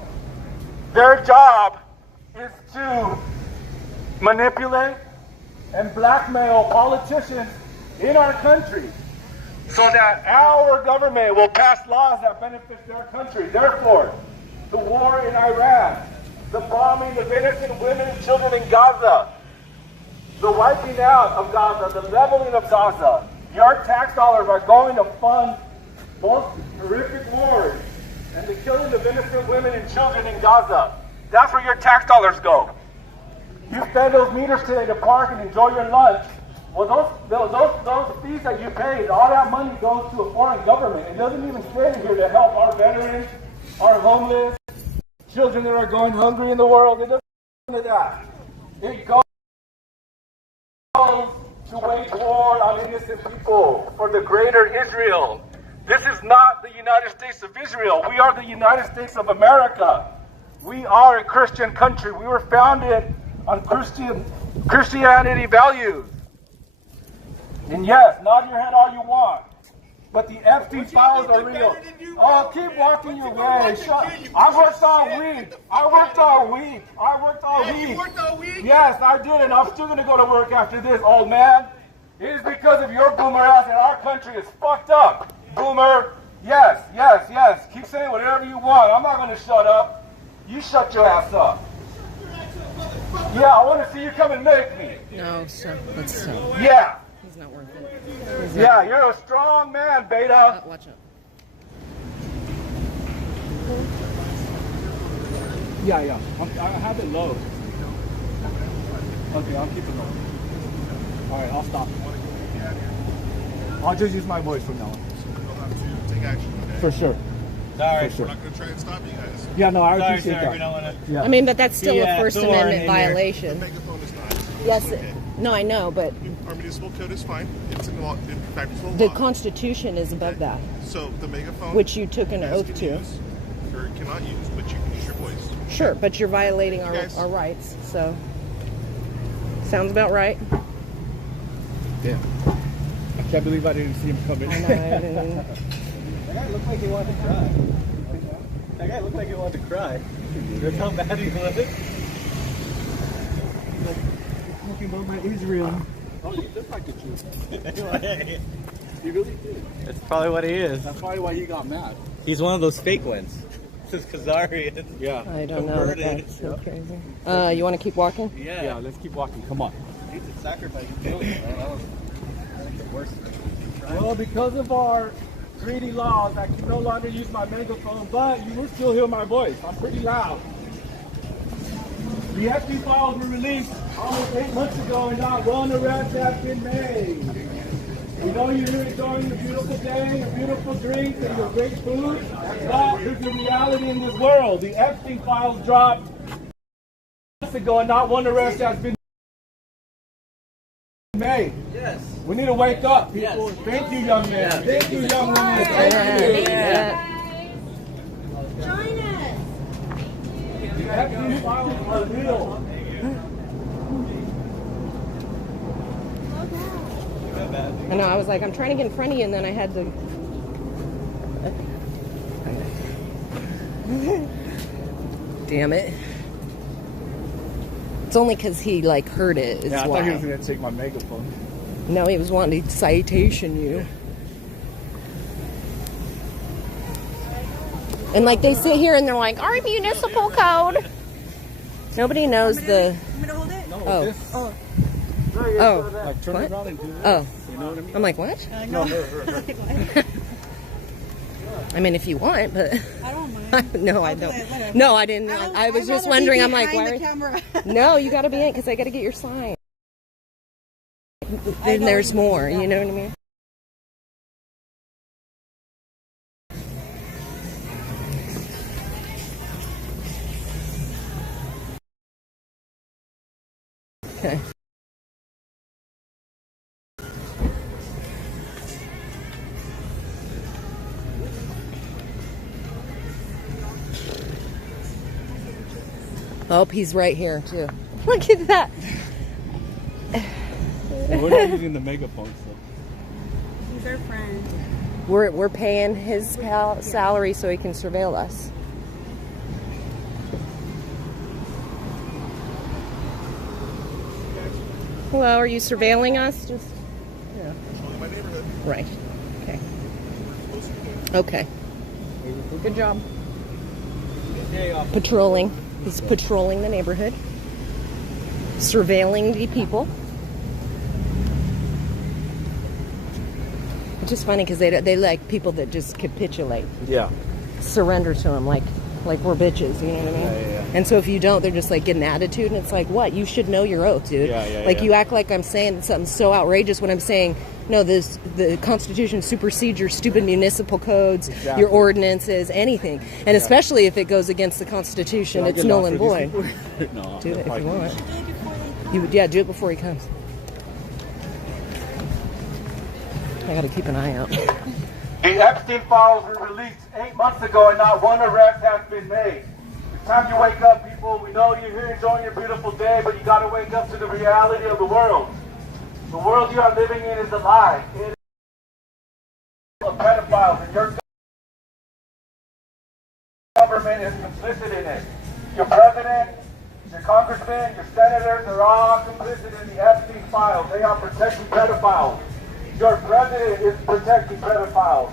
Their job is to manipulate and blackmail politicians in our country so that our government will pass laws that benefit their country. Therefore, the war in Iran, the bombing of innocent women and children in Gaza, the wiping out of Gaza, the leveling of Gaza, your tax dollars are going to fund both horrific wars and the killing of innocent women and children in Gaza. That's where your tax dollars go. You spend those meters today to park and enjoy your lunch. Well, those fees that you paid, all that money goes to a foreign government. It doesn't even stay here to help our veterans, our homeless, children that are going hungry in the world. It doesn't do that. It goes to wage war on innocent people for the greater Israel. This is not the United States of Israel. We are the United States of America. We are a Christian country. We were founded on Christianity values. And yes, nod your head all you want. But the Epstein files are real. Oh, keep walking your way. I worked all week. You worked all week? Yes, I did, and I'm still going to go to work after this, old man. It is because of your boomer ass that our country is fucked up. Boomer, yes. Keep saying whatever you want. I'm not going to shut up. You shut your ass up. Yeah, I want to see you come and make me. No, stop. Let's stop. Yeah. He's not worth it. Yeah, you're a strong man, Beta. Watch out. Yeah. I have it low. Okay, I'll keep it low. Alright, I'll stop. I'll just use my voice from now on. Take action, okay? For sure. Sorry. We're not going to try and stop you guys. Yeah, no, I Sorry, appreciate that. we don't want to. Yeah. I mean, but that's still Yeah, a First thorn Amendment in your- violation. The megaphone is not. Yes. Okay. No, I know, but Our municipal code is fine. It's in fact, it's the law. Constitution is above that, So the megaphone, which you took an you oath can to. use, or cannot use, but you can use your voice. Sure, but you're violating Guys. our rights. So, sounds about right. Damn. I can't believe I didn't see him coming. I know. I didn't. That guy looked like he wanted to cry. That's how bad he was. Talking about my Israel. Oh, you look like the truth. You really did. That's probably what he is. That's probably why he got mad. He's one of those fake ones. This is Khazarian. Yeah. I don't know. Converted. That's so crazy. You want to keep walking? Yeah, let's keep walking. Come on. He's a sacrifice. That was the worst. Well, because of our greedy laws, I can no longer use my megaphone, but you will still hear my voice. I'm pretty loud. The Epstein files were released almost 8 months ago, and not one arrest has been made. We know you're here enjoying your beautiful day, your beautiful drinks, and your great food. That is the reality in this world. The Epstein files dropped months ago, and not one arrest has been made. Yes. We need to wake up, people. Yes. Thank you, young man. Yeah. Thank you, young woman. Thank you. Join us. The Epstein files are real. I know. I was like, I'm trying to get in front of you, and then I had to. Damn it! It's only because he like heard it. Is Yeah, I why. thought he was going to take my megaphone. No, he was wanting to citation you. And like they sit here and they're like, our municipal code. Nobody knows the. I'm gonna hold it. Oh. This, Oh. like, turn What? around and do this. Oh. You know what I mean? I'm like, what? No, her. I mean, if you want, but I don't mind. no, I I'll do don't. it, whatever. No, I didn't. I was I'd just rather be wondering. I'm like, behind why? the camera. No, you got to be in because I got to get your sign. Then know there's what you more. mean, You know what I mean? Okay. Oh, he's right here too. Look at that. We're not using the megaphone stuff. He's our friend. We're paying his salary so he can surveil us. Hello, are you surveilling us? Just yeah. Showing my neighborhood. Right. Okay. Close to the Okay. Good job. Day off. Patrolling. He's patrolling the neighborhood, surveilling the people. It's just funny because they like people that just capitulate, Yeah. surrender to them like we're bitches. You know what I mean? Yeah. And so if you don't, they're just like get an attitude, and it's like, what? You should know your oath, dude. Like you act like I'm saying something so outrageous when I'm saying, no, the Constitution supersedes your stupid municipal codes, your ordinances, anything. And especially if it goes against the Constitution, it's null and void. No, Do it if you want. Do it before he comes. I gotta keep an eye out. The Epstein files were released 8 months ago and not one arrest has been made. It's time you wake up, people. We know you're here enjoying your beautiful day, but you gotta wake up to the reality of the world. The world you are living in is a lie. It is of pedophiles, and your government is complicit in it. Your president, your congressmen, your senators, they're all complicit in the Epstein files. They are protecting pedophiles. Your president is protecting pedophiles.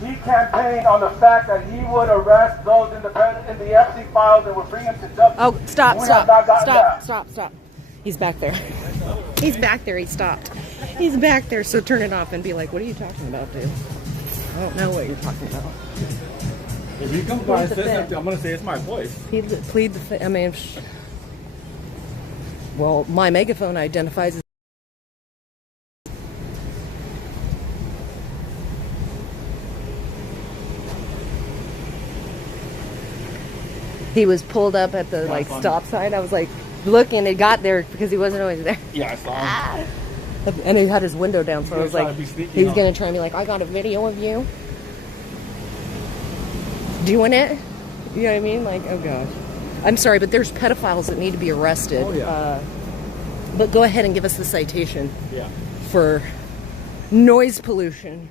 He campaigned on the fact that he would arrest those in the Epstein files and would bring them to justice. Oh, stop. Stop. He's back there. He's back there. He stopped. He's back there. So turn it off and be like, what are you talking about, dude? I don't know what you're talking about. If he comes by and says something, I'm going to say it's my voice. Plead the fifth. I mean, well, my megaphone identifies as he was pulled up at the stop sign. I was like looking. It got there because he wasn't always there. Yeah, I saw him. And he had his window down, so I was like, he's gonna try and be like, I got a video of you doing it. You know what I mean? Like, oh gosh. I'm sorry, but there's pedophiles that need to be arrested. Oh yeah. But go ahead and give us the citation. Yeah. For noise pollution.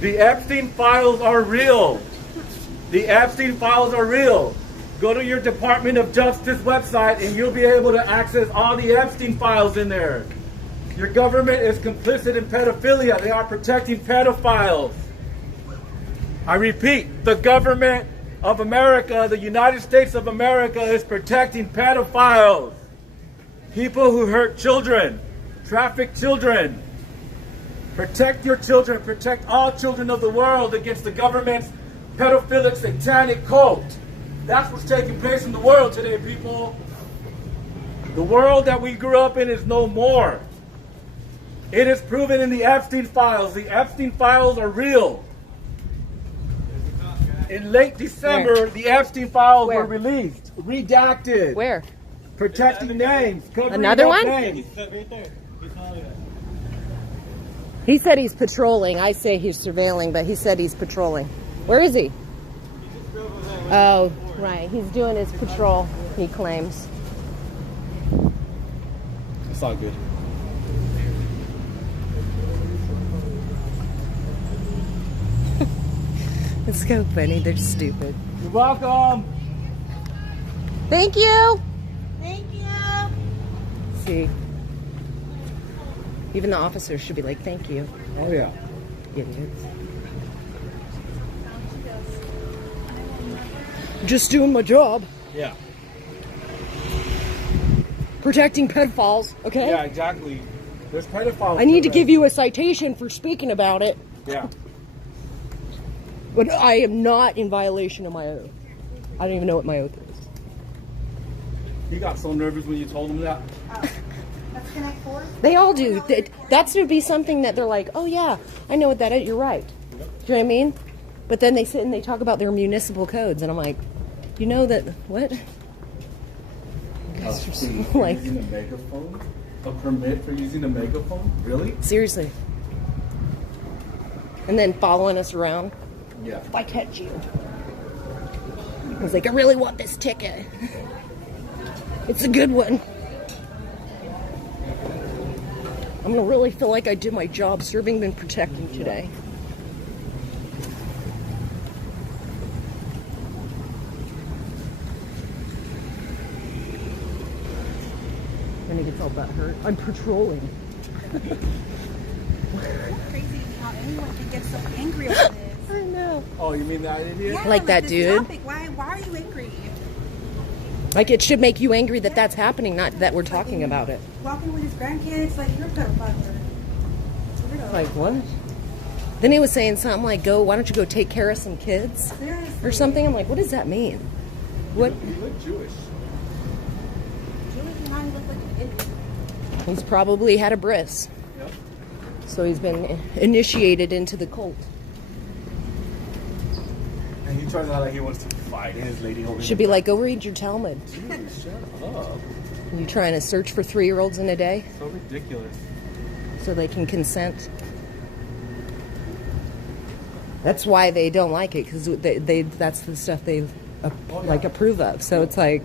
The Epstein files are real. The Epstein files are real. Go to your Department of Justice website and you'll be able to access all the Epstein files in there. Your government is complicit in pedophilia. They are protecting pedophiles. I repeat, the government of America, the United States of America, is protecting pedophiles. People who hurt children, traffic children. Protect your children, protect all children of the world against the government's pedophilic satanic cult. That's what's taking place in the world today, people. The world that we grew up in is no more. It is proven in the Epstein files. The Epstein files are real. In late December, the Epstein files were released, redacted. Where? Protecting names. Another one? Names. Right there. He's not there. He said he's patrolling. I say he's surveilling, but he said he's patrolling. Where is he? Oh, right. He's doing his patrol, he claims. It's all good. It's so funny. They're stupid. You're welcome. Thank you. Thank you. See, even the officers should be like, thank you. Oh yeah. Idiots. Just doing my job. Yeah. Protecting pedophiles, okay? Yeah, exactly. There's pedophiles. I need to give you a citation for speaking about it. Yeah. But I am not in violation of my oath. I don't even know what my oath is. He got so nervous when you told him that. Let's connect four. They all do. That's to be something that they're like, oh yeah, I know what that is. You're right. Do you know what I mean? But then they sit and they talk about their municipal codes, and I'm like, You know that what? You guys are so, like using a megaphone? A permit for using a megaphone? Really? seriously. And then following us around. Yeah. If I catch you. I was like, I really want this ticket. It's a good one. I'm gonna really feel like I did my job serving and protecting today. When he gets all that hurt, I'm patrolling. Crazy how anyone can get so angry over this. I know. Oh, you mean that idiot? Yeah, Like that this dude? Topic. Why are you angry? Like it should make you angry that that's happening, not that we're talking about it. Walking with his grandkids, like you're a pedophile. Weirdo. Like what? Then he was saying something like, "Go, why don't you go take care of some kids Seriously. or something?" I'm like, what does that mean? What? You look Jewish. Julie behind looked like an idiot. He's probably had a bris, Yep. so he's been initiated into the cult. And he turns out like he wants to fight his lady over Should be like, go read your Talmud. Dude, shut up. You trying to search for 3-year-olds in a day So ridiculous. so they can consent? That's why they don't like it, because they that's the stuff they like approve of. So it's like,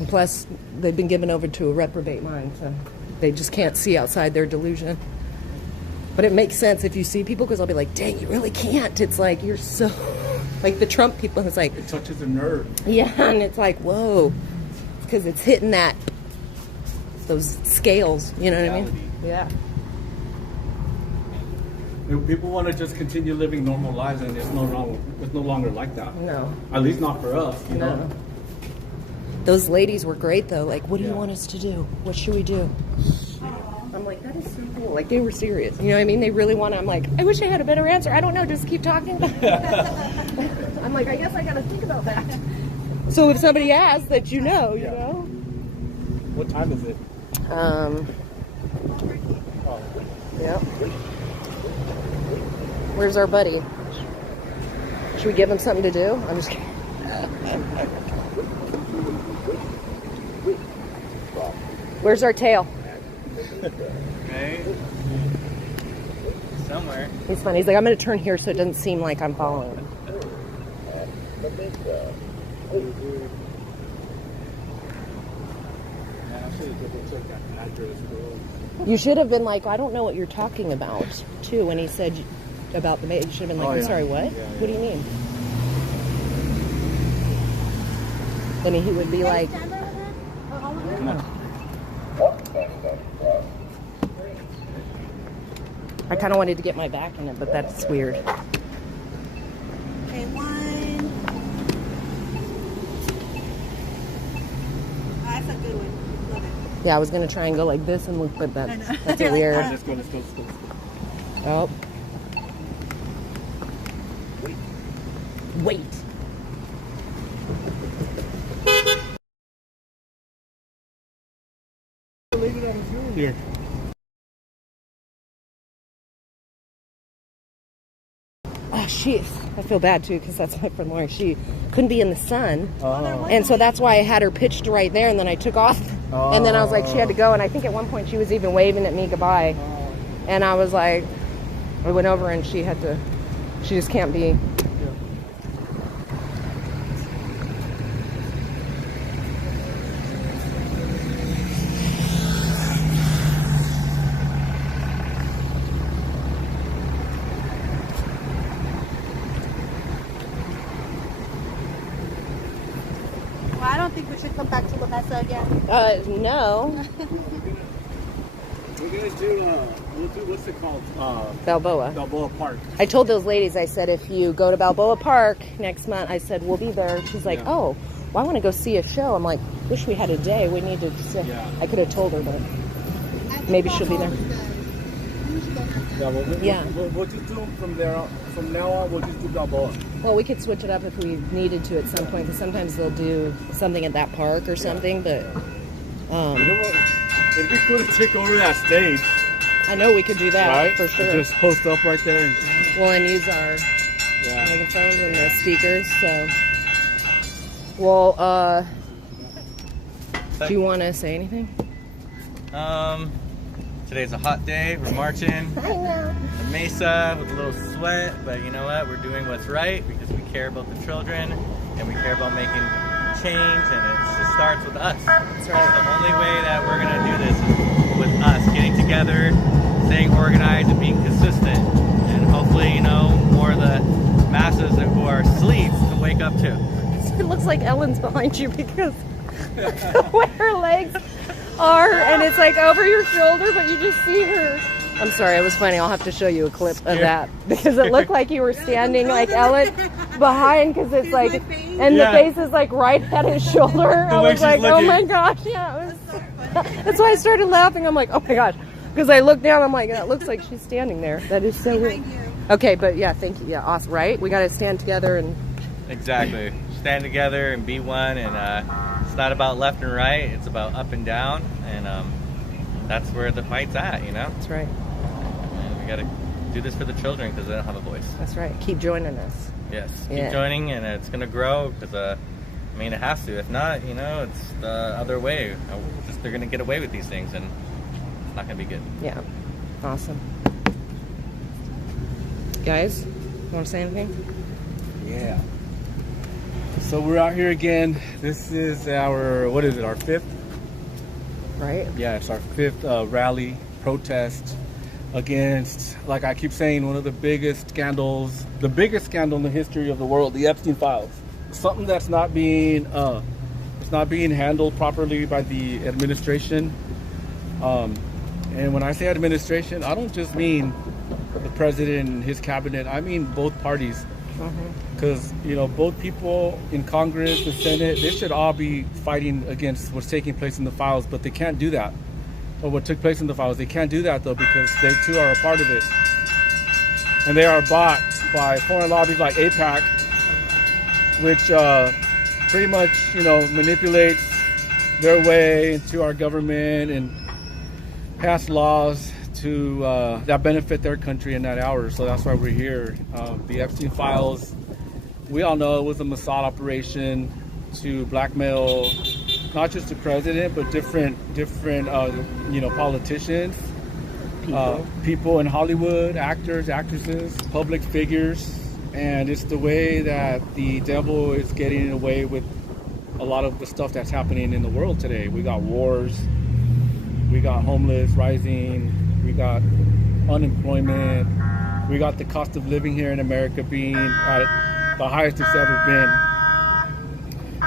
and plus they've been given over to a reprobate mind, so they just can't see outside their delusion. But it makes sense if you see people, because I'll be like, dang, you really can't. It's like you're so like the Trump people. It's like, It touches a nerve. yeah, and it's like, whoa, because it's hitting those scales. You know what I mean? Yeah. People want to just continue living normal lives, and it's no longer like that. No. At least not for us, you know. No. Those ladies were great though. Like, what do you Yeah. want us to do? What should we do? I'm like, that is so cool. Like, they were serious. You know what I mean? They really want to. I'm like, I wish I had a better answer. I don't know. Just keep talking. I'm like, I guess I got to think about that. So if somebody asks that you know, you know. What time is it? Yep. Where's our buddy? Should we give him something to do? I'm just kidding. Where's our tail? Right? Somewhere. He's funny. He's like, I'm going to turn here so it doesn't seem like I'm following him. You should have been like, I don't know what you're talking about, too, when he said about the maid. You should have been like, Oh, I'm yeah. sorry, what? Yeah, yeah. What do you mean? Then he would be like, I kind of wanted to get my back in it, but that's weird. Okay, one. Oh, that's a good one. Love it. Yeah, I was going to try and go like this and look, but I that's, know. that's a weird. Let's go. Oh. Wait. Here. Oh, shit. I feel bad too, because that's my friend Lori. She couldn't be in the sun. Oh. And so that's why I had her pitched right there, and then I took off. And then I was like, she had to go. And I think at one point she was even waving at me goodbye. And I was like, I went over and she just can't be. Well, I don't think we should come back to La Mesa again. No. We're gonna do what's it called? Balboa. Balboa Park. I told those ladies, I said, if you go to Balboa Park next month, I said, we'll be there. She's like, Yeah. oh, well, I want to go see a show. I'm like, wish we had a day. We need to say. Yeah. I could have told her, but maybe she'll be there. Yeah, Yeah. We'll just do from there on. From now on, we'll just do Balboa. Well, we could switch it up if we needed to at some point, because sometimes they'll do something at that park or something, but You know what? It'd be cool to take over that stage, I know we could do that right? for sure. And just post up right there. And, Well, and use our yeah. megaphones and the speakers, so Well, do you want to say anything? Today's a hot day. We're marching the Mesa with a little sweat, but you know what? We're doing what's right because we care about the children and we care about making change, and it just starts with us. That's right. The only way that we're gonna do this is with us getting together, staying organized, and being consistent. And hopefully, you know, more of the masses who are asleep can wake up too. It looks like Ellen's behind you because where her legs are, and it's like over your shoulder, but you just see her. I'm sorry, it was funny. I'll have to show you a clip of that because it looked like you were standing like Ellen behind, because it's like, and the face is like right at his shoulder. I was like, oh my gosh, yeah. It was, that's why I started laughing. I'm like, oh my gosh, because I looked down. I'm like, that looks like she's standing there. That is so weird. Okay, but yeah, thank you. Yeah, awesome. Right? We got to stand together and exactly stand together and be one. And it's not about left and right. It's about up and down. And that's where the fight's at. You know. That's right. And we got to do this for the children because they don't have a voice. That's right. Keep joining us. Yes. Keep joining, and it's gonna grow because I mean, it has to. If not, you know, it's the other way. They're gonna get away with these things, and it's not gonna be good. Yeah. Awesome. Guys, you want to say anything? Yeah. So we're out here again. This is our, what is it, our fifth? Right? Yeah, it's our fifth rally, protest against, like I keep saying, one of the biggest scandals, the biggest scandal in the history of the world, the Epstein files. Something that's not being, it's not being handled properly by the administration. And when I say administration, I don't just mean the president and his cabinet. I mean both parties. Because, you know, both people in Congress, the Senate, they should all be fighting against what's taking place in the files, but they can't do that. Or what took place in the files. They can't do that, though, because they, too, are a part of it. And they are bought by foreign lobbies like AIPAC, which pretty much, you know, manipulates their way into our government and pass laws to that benefit their country and not ours. So that's why we're here. The Epstein files, we all know it was a Mossad operation to blackmail not just the president, but different you know, politicians, people in Hollywood, actors, actresses, public figures. And it's the way that the devil is getting away with a lot of the stuff that's happening in the world today. We got wars, we got homeless rising, we got unemployment, we got the cost of living here in America being at the highest it's ever been.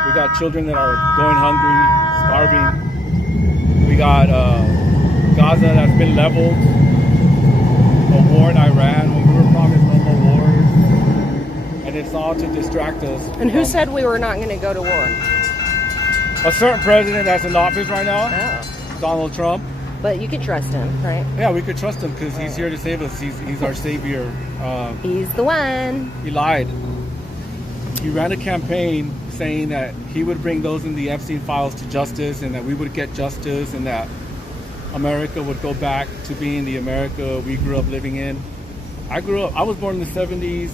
We got children that are going hungry, starving. We got Gaza that's been leveled, a war in Iran when we were promised no more wars, and it's all to distract us. And who said we were not going to go to war? A certain president that's in office right now, Donald Trump. But you can trust him, right? Yeah, we could trust him because he's here to save us. He's our savior. He's the one. He lied. He ran a campaign saying that he would bring those in the Epstein files to justice, and that we would get justice, and that America would go back to being the America we grew up living in. I was born in the 70s.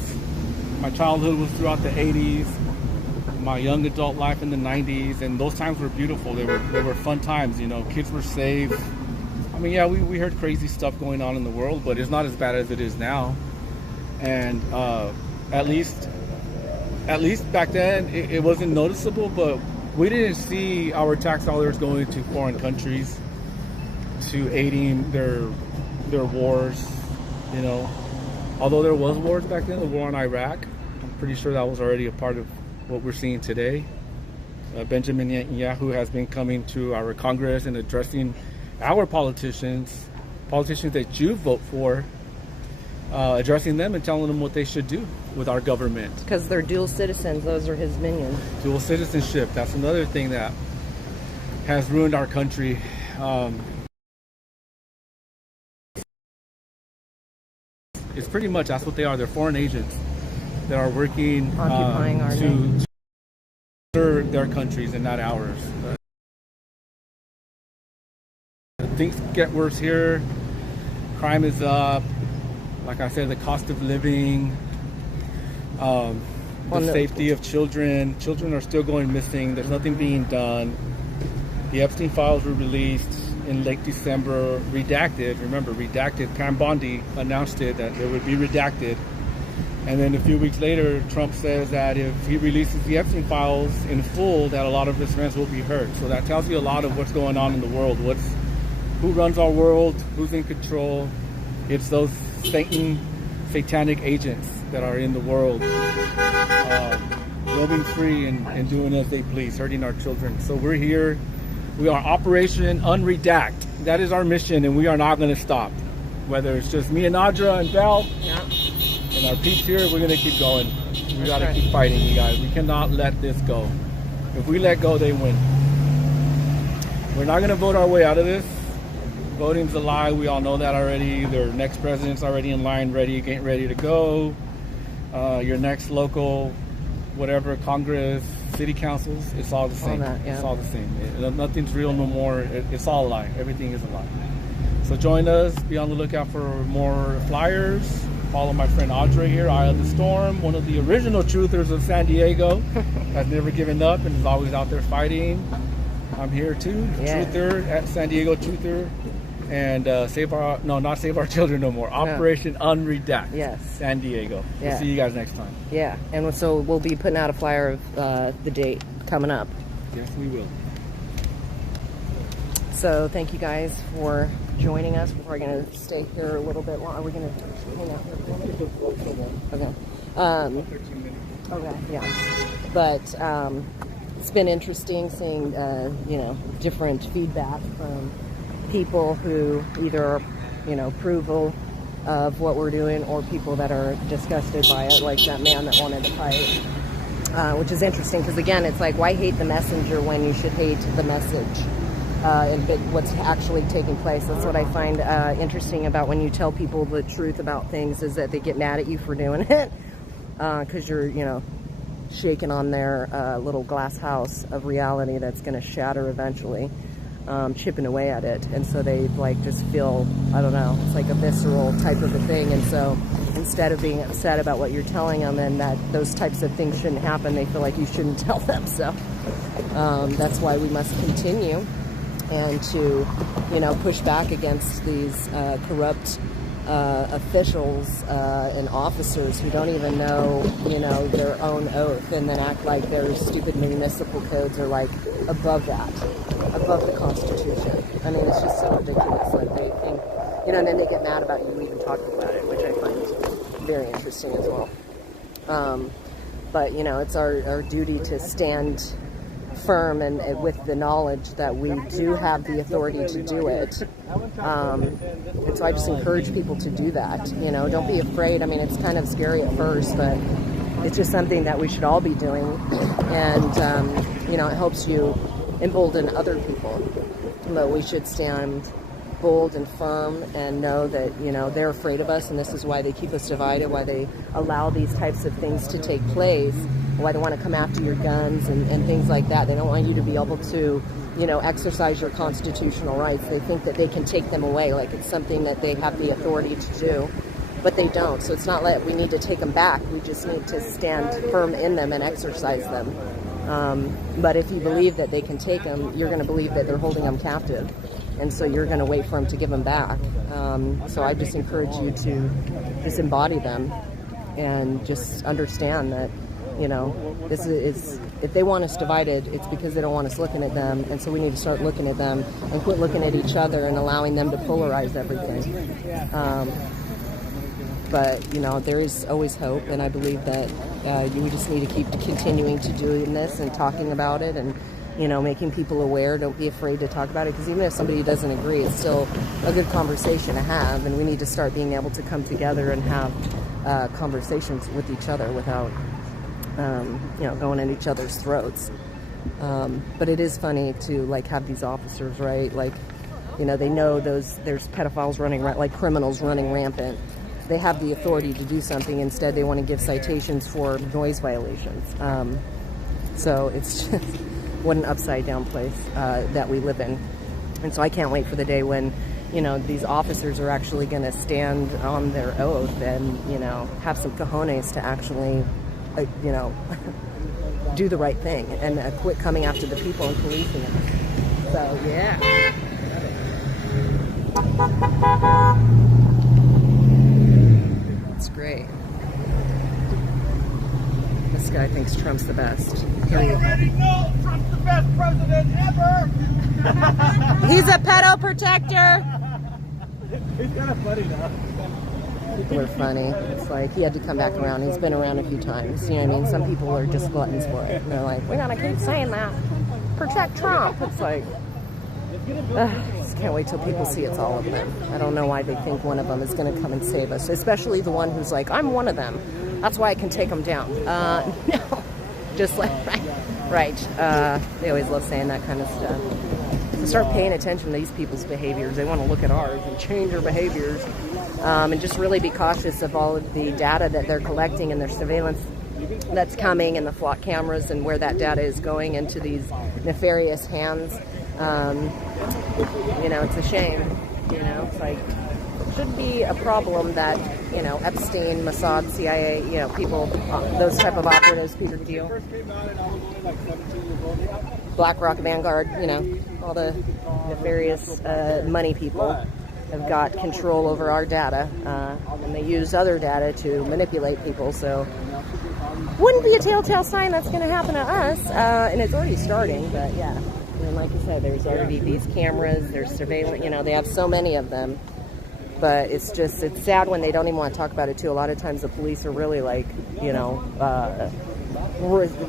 My childhood was throughout the 80s. My young adult life in the 90s, and those times were beautiful. They were fun times, you know. Kids were safe. I mean, yeah, we heard crazy stuff going on in the world, but it's not as bad as it is now. And at least back then, it wasn't noticeable, but we didn't see our tax dollars going to foreign countries to aiding their wars, you know. Although there was wars back then, the war in Iraq, I'm pretty sure that was already a part of what we're seeing today. Benjamin Netanyahu has been coming to our Congress and addressing our politicians that you vote for, addressing them and telling them what they should do with our government. Because they're dual citizens. Those are his minions. Dual citizenship. That's another thing that has ruined our country. It's pretty much, that's what they are. They're foreign agents that are working occupying our to serve their countries and not ours. Things get worse here. Crime is up. Like I said, the cost of living. the safety of children. Children are still going missing. There's nothing being done. The Epstein files were released in late December, redacted. Remember, redacted. Pam Bondi announced it, that it would be redacted. And then a few weeks later, Trump says that if he releases the Epstein files in full, that a lot of his friends will be hurt. So that tells you a lot of what's going on in the world. Who runs our world? Who's in control? It's those satanic agents that are in the world, roaming free and doing as they please, hurting our children. So we're here. We are Operation Unredact. That is our mission, and we are not going to stop. Whether it's just me and Audra and Val, and our peeps here, we're going to keep going. We got to keep fighting, you guys. We cannot let this go. If we let go, they win. We're not going to vote our way out of this. Voting's a lie. We all know that already. Their next president's already in line, getting ready to go. Your next local, whatever, Congress, city councils, it's all the same. It's all the same. Nothing's real no more. It's all a lie. Everything is a lie. So join us. Be on the lookout for more flyers. Follow my friend Audrey here, Eye of the Storm, one of the original truthers of San Diego. Has never given up and is always out there fighting. I'm here too, truther at San Diego Truther. And not Save Our Children no more. Operation Unredact. Yes. San Diego. Yeah. We'll see you guys next time. Yeah, and so we'll be putting out a flyer of the date coming up. Yes, we will. So thank you guys for joining us. We're going to stay here a little bit longer. Are we going to hang out here? Okay. Okay, yeah. But it's been interesting seeing, different feedback from people who either, approval of what we're doing or people that are disgusted by it, like that man that wanted to fight, which is interesting because, again, it's like, why hate the messenger when you should hate the message and what's actually taking place? That's what I find interesting about when you tell people the truth about things, is that they get mad at you for doing it because you're, shaking on their little glass house of reality that's going to shatter eventually. Chipping away at it, and so they just feel, I don't know, it's like a visceral type of a thing. And so instead of being upset about what you're telling them and that those types of things shouldn't happen, they feel like you shouldn't tell them. So that's why we must continue and to push back against these corrupt officials and officers who don't even know their own oath, and then act like their stupid municipal codes are above that, above the Constitution. I mean, it's just so ridiculous. They think, and then they get mad about you even talking about it, which I find very interesting as well. But it's our duty to stand firm and with the knowledge that we do have the authority to do it. And so I just encourage people to do that. Don't be afraid. I mean, it's kind of scary at first, but it's just something that we should all be doing. And, it helps you embolden other people. But we should stand bold and firm and know that, they're afraid of us, and this is why they keep us divided, why they allow these types of things to take place, why they want to come after your guns and things like that. They don't want you to be able to, exercise your constitutional rights. They think that they can take them away, like it's something that they have the authority to do, but they don't. So it's not like we need to take them back. We just need to stand firm in them and exercise them. But if you believe that they can take them, you're going to believe that they're holding them captive. And so you're going to wait for them to give them back. So I just encourage you to just embody them and just understand that, this is if they want us divided, it's because they don't want us looking at them. And so we need to start looking at them and quit looking at each other and allowing them to polarize everything. But, there is always hope, and I believe that we just need to keep continuing to doing this and talking about it and, making people aware. Don't be afraid to talk about it, because even if somebody doesn't agree, it's still a good conversation to have, and we need to start being able to come together and have conversations with each other without, going at each other's throats. But it is funny to, have these officers, right? They know there's pedophiles running, criminals running rampant. They have the authority to do something. Instead, they want to give citations for noise violations. So it's just what an upside down place that we live in. And so I can't wait for the day when, these officers are actually going to stand on their oath and, have some cojones to actually, you know, do the right thing and quit coming after the people and policing it. So, yeah. It's great. This guy thinks Trump's the best. You already know Trump's the best president ever! He's a pedo protector! He's kind of funny now. People are funny. It's like he had to come back around. He's been around a few times. You know what I mean? Some people are just gluttons for it. And they're like, we gotta keep saying that. Protect Trump. It's like, just can't wait till people see it's all of them. I don't know why they think one of them is going to come and save us, especially the one who's like, I'm one of them. That's why I can take them down. No, just like, right. They always love saying that kind of stuff. So start paying attention to these people's behaviors. They want to look at ours and change our behaviors, and just really be cautious of all of the data that they're collecting and their surveillance that's coming and the flock cameras and where that data is going into these nefarious hands. You know, it's a shame. You know, it's like, it should be a problem that, you know, Epstein, Mossad, CIA, you know, people, those type of operatives, Peter Thiel, BlackRock, Vanguard, you know, all the nefarious money people have got control over our data, and they use other data to manipulate people. So wouldn't be a telltale sign that's going to happen to us, and it's already starting. But yeah, and like I said, there's already these cameras, there's surveillance, you know, they have so many of them. But it's just, it's sad when they don't even want to talk about it too. A lot of times the police are really like, you know,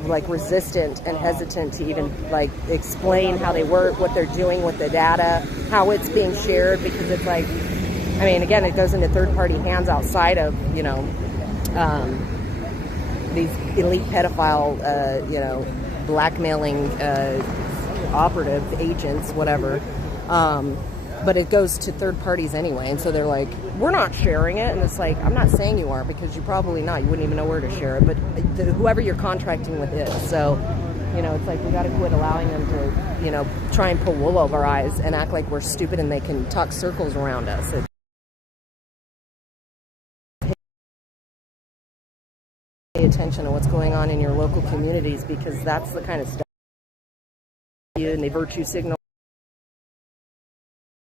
like resistant and hesitant to even like explain how they work, what they're doing with the data, how it's being shared, because it's like, I mean, again, it goes into third-party hands outside of, you know, these elite pedophile, you know, blackmailing operative agents, whatever. But it goes to third parties anyway, and so they're like, we're not sharing it, and it's like, I'm not saying you are, because you're probably not. You wouldn't even know where to share it, but whoever you're contracting with is. So, you know, it's like, we got to quit allowing them to, you know, try and pull wool over our eyes and act like we're stupid and they can talk circles around us. Pay attention to what's going on in your local communities, because that's the kind of stuff and they virtue signal.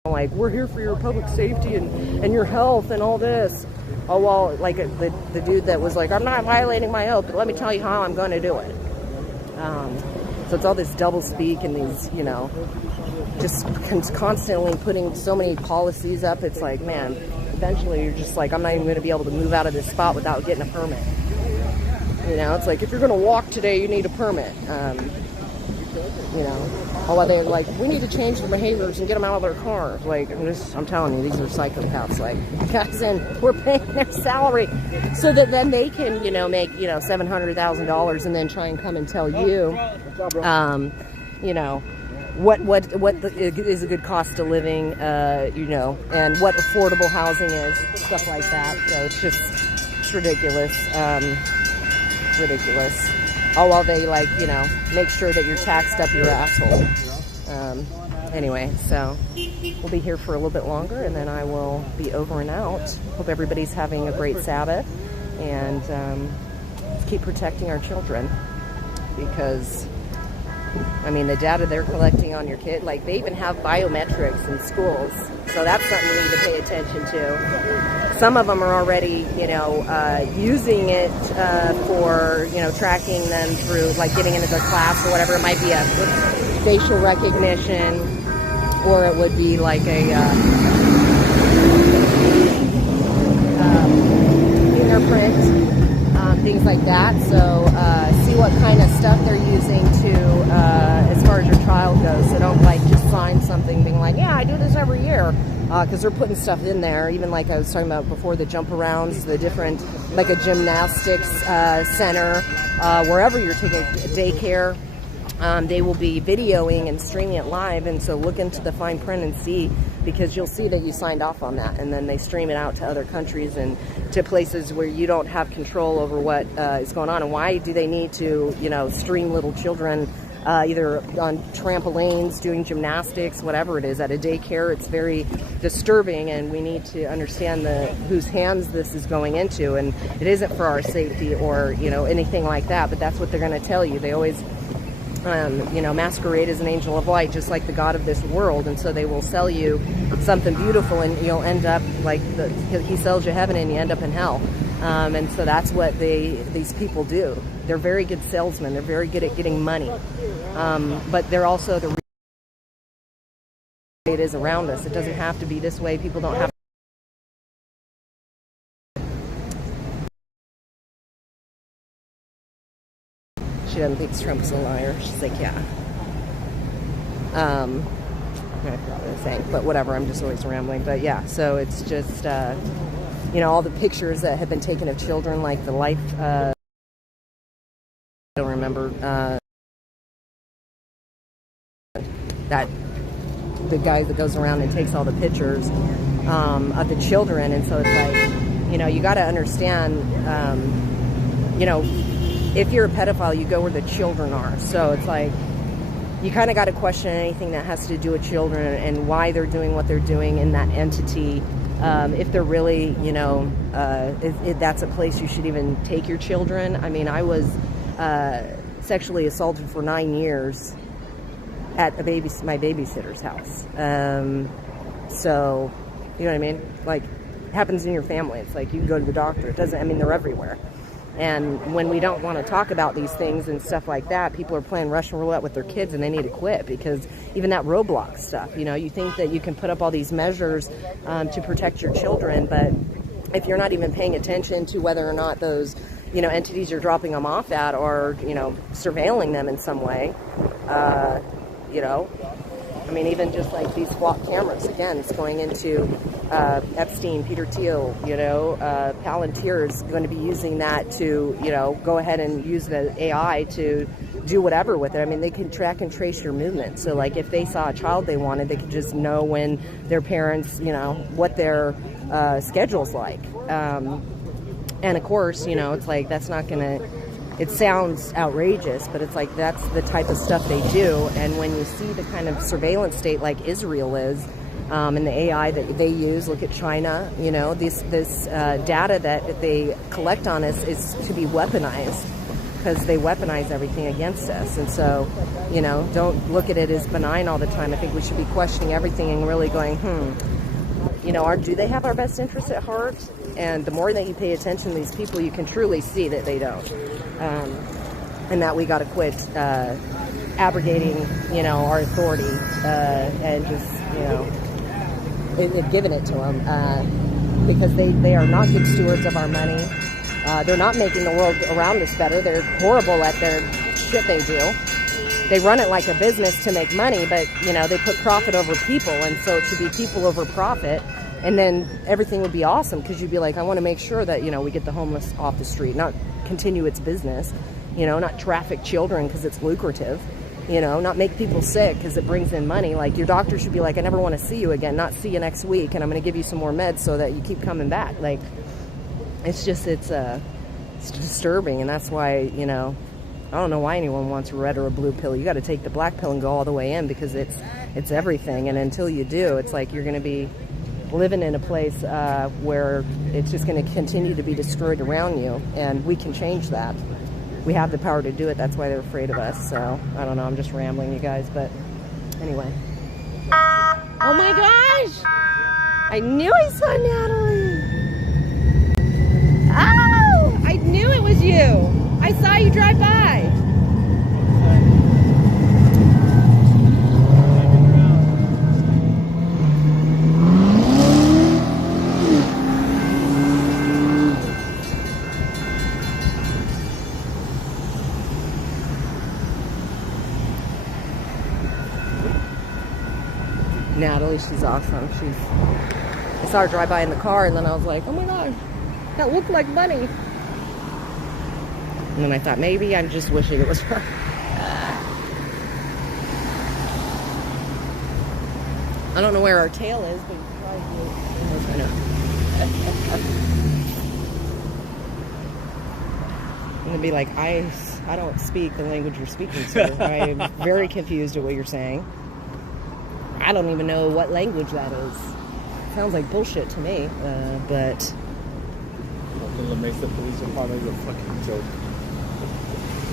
Like, we're here for your public safety and your health and all this. Oh, well, like the dude that was like, I'm not violating my oath, but let me tell you how I'm going to do it. So it's all this double speak and these, you know, just constantly putting so many policies up. It's like, man, eventually you're just like, I'm not even going to be able to move out of this spot without getting a permit. You know, it's like, if you're going to walk today, you need a permit. You know, although they're like, we need to change their behaviors and get them out of their cars. Like, I'm telling you, these are psychopaths. Like, guys, and we're paying their salary so that then they can, you know, make, you know, $700,000 and then try and come and tell you, you know, what is a good cost of living, you know, and what affordable housing is, stuff like that. So it's ridiculous, ridiculous. All while they, like, you know, make sure that you're taxed up your asshole. Anyway, so we'll be here for a little bit longer, and then I will be over and out. Hope everybody's having a great Sabbath, and keep protecting our children, because, I mean, the data they're collecting on your kid, like, they even have biometrics in schools, so that's something you need to pay attention to. Some of them are already, you know, using it for, you know, tracking them through, like, getting into their class or whatever. It might be a facial recognition, or it would be like a fingerprint, things like that. So see what kind of stuff they're using to, as far as your child goes. So don't, like, just sign something being like, yeah, I do this every year. Because they're putting stuff in there, even like I was talking about before, the jump arounds, the different, like a gymnastics center, wherever you're taking daycare, they will be videoing and streaming it live. And so look into the fine print and see, because you'll see that you signed off on that, and then they stream it out to other countries and to places where you don't have control over what is going on. And why do they need to, you know, stream little children either on trampolines, doing gymnastics, whatever it is, at a daycare. It's very disturbing, and we need to understand whose hands this is going into, and it isn't for our safety or, you know, anything like that, but that's what they're going to tell you. They always you know, masquerade as an angel of light, just like the God of this world, and so they will sell you something beautiful, and you'll end up like he sells you heaven, and you end up in hell. And so that's what these people do. They're very good salesmen. They're very good at getting money, but they're also the way it is around us. It doesn't have to be this way. People don't have. She doesn't think Trump's a liar. She's like, yeah. I forgot what I was saying, but whatever. I'm just always rambling. But yeah, so it's just, you know, all the pictures that have been taken of children, like the life. I don't remember that the guy that goes around and takes all the pictures of the children, and so it's like, you know, you got to understand, you know. If you're a pedophile, you go where the children are. So it's like, you kind of got to question anything that has to do with children and why they're doing what they're doing in that entity. If they're really, you know, if that's a place you should even take your children. I mean, I was sexually assaulted for 9 years at my babysitter's house. So, you know what I mean? Like, it happens in your family. It's like you can go to the doctor. It doesn't, I mean, they're everywhere. And when we don't want to talk about these things and stuff like that, people are playing Russian roulette with their kids, and they need to quit, because even that Roblox stuff, you know, you think that you can put up all these measures to protect your children, but if you're not even paying attention to whether or not those, you know, entities you're dropping them off at are, you know, surveilling them in some way, you know, I mean, even just like these flock cameras, again, it's going into Epstein, Peter Thiel, you know, Palantir is going to be using that to, you know, go ahead and use the AI to do whatever with it. I mean, they can track and trace your movement. So, like, if they saw a child they wanted, they could just know when their parents, you know, what their schedule's like. And, of course, you know, it's like, that's not going to... It sounds outrageous, but it's like that's the type of stuff they do. And when you see the kind of surveillance state like Israel is, and the AI that they use, look at China, you know, this data that they collect on us is to be weaponized, because they weaponize everything against us. And so, you know, don't look at it as benign all the time. I think we should be questioning everything and really going, you know, do they have our best interests at heart? And the more that you pay attention to these people, you can truly see that they don't. And that we got to quit abrogating, you know, our authority and just, you know, giving it to them, because they are not good stewards of our money. They're not making the world around us better. They're horrible at their shit they do. They run it like a business to make money, but, you know, they put profit over people, and so it should be people over profit. And then everything would be awesome, because you'd be like, I want to make sure that, you know, we get the homeless off the street, not continue its business, you know, not traffic children because it's lucrative, you know, not make people sick because it brings in money. Like, your doctor should be like, I never want to see you again, not see you next week, and I'm going to give you some more meds so that you keep coming back. Like, it's just, it's disturbing, and that's why, you know, I don't know why anyone wants a red or a blue pill. You got to take the black pill and go all the way in, because it's everything. And until you do, it's like you're going to be living in a place where it's just going to continue to be destroyed around you, and we can change that. We have the power to do it. That's why they're afraid of us. So I don't know, I'm just rambling, you guys, but anyway. Oh my gosh, I knew I saw Natalie. Oh, I knew it was you. I saw you drive by. Natalie, she's awesome. I saw her drive by in the car, and then I was like, oh my god, that looked like money. And then I thought, maybe I'm just wishing it was her. I don't know where our tail is, but I know. I'm gonna be like ice. I don't speak the language you're speaking to. I'm very confused at what you're saying. I don't even know what language that is. Sounds like bullshit to me, but... The La Mesa Police Department is a fucking joke.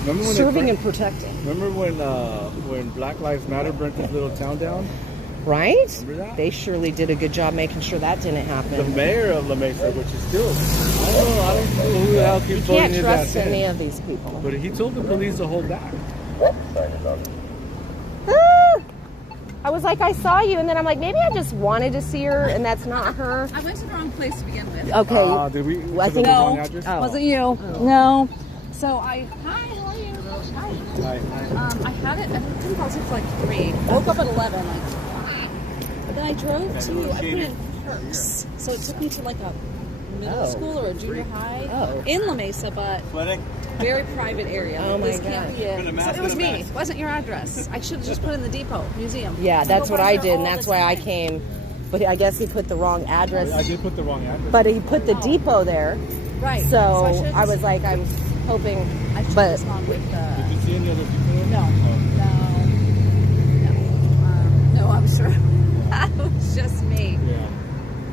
Remember when serving and protecting. Remember when Black Lives Matter burnt this little town down? Right? Remember that? They surely did a good job making sure that didn't happen. The mayor of La Mesa, which is still, I don't know who the hell keeps You voting can't his trust ass in. any of these people. But he told the police to hold back. I was like, I saw you, and then I'm like, maybe I just wanted to see her, and that's not her. I went to the wrong place to begin with. Okay. Did we? I think the no, wrong address? Oh. wasn't you. Oh. No. So hi, how are you? Hi. Hi. I had it, I didn't fall asleep for like 3. Woke up at 11, like, fine. But then I drove to, I put in Perks. So it took me to like a middle school or a junior high in La Mesa, but very private area. Oh my This can't God. be it. So it was me. It wasn't your address. I should have just put in the depot, museum. Yeah, that's what I did, and all that's the why I time. came. But I guess he put the wrong address. I did put the wrong address. But he put the depot there. Right. So I should've I was just- like, I was hoping. I should have But just gone with Did you see any other people? No, no, I'm sure. That was just me. Yeah.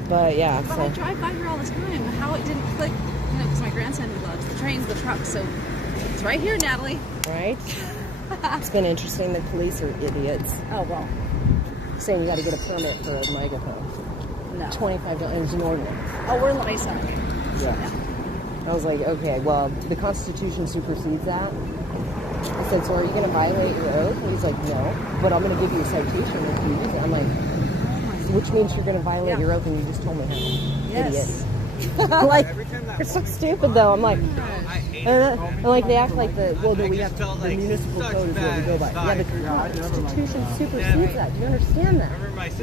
But yeah, But I so drive by here all the time. How it didn't click, you know, because my grandson loves the trains, the trucks. So it's right here, Natalie. right. It's been interesting. The police are idiots. Oh well, Saying you got to get a permit for a megaphone. no. $25 is an ordinance. Oh, we're in La Mesa. Yeah. I was like, okay, well, the Constitution supersedes that. I said, so are you going to violate your oath? And he's like, no, but I'm going to give you a citation if you use it. I'm like, so which means you're going to violate your oath, and you just told me how. Yes. Idiot. Like, you're so stupid, though. I'm like, and like they act like the, well, no, we have the municipal code is what we go by. Yeah, the Constitution supersedes that. Do you understand that?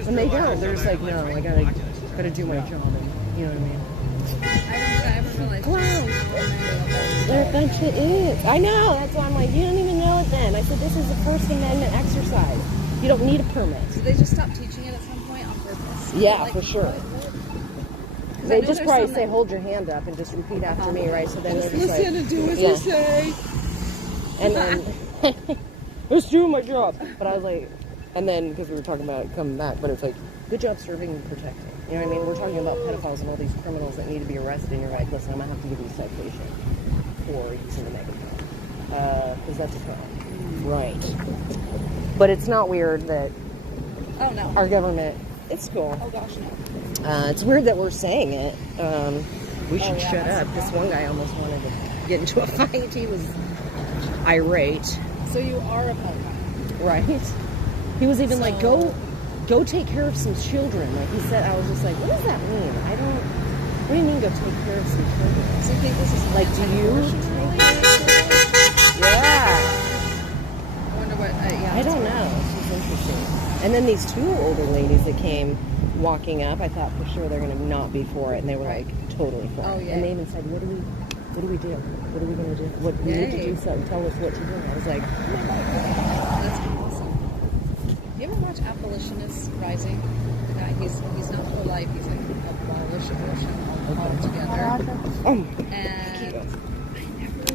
And they don't. They're just like, no, I gotta do my job. And, you know what I mean? I haven't realized. Wow. They're a bunch of idiots. I know. That's why I'm like, you don't even know it then. I said, this is a First Amendment exercise. You don't need a permit. Did they just stop teaching it at some point on purpose? Yeah, Like, for sure. I They know just there's probably some say, that- hold your hand up and just repeat after me, right? So then they're just Listen like, and do as yeah. we say. And then, let's do my job. But I was like, and then, because we were talking about coming back, but it's like, good job serving and protecting. You know what I mean? We're talking about pedophiles and all these criminals that need to be arrested, and you're like, listen, I'm going to have to give you a citation for using the megaphone. Because that's a crime. Right. But it's not weird that Oh no. our government, it's cool. Oh gosh, no. It's weird that we're saying it. We should yeah, shut that's up. This one guy almost wanted to get into a fight. He was irate. So you are a pedophile. Right. He was even like, go take care of some children. Like he said, I was just like, what does that mean? What do you mean go take care of some children? So you think this is Like, do you? Yeah. I wonder what. Yeah. I don't know. It's interesting. And then these two older ladies that came walking up, I thought for sure they're going to not be for it. And they were like, totally for it. Oh, yeah. And they even said, what do we do? What are we going to do? What we need to Yay. do something. Tell us what to do. I was like, That's awesome. You ever watch Abolitionists Rising? The guy, he's not pro-life. He's like abolition altogether. And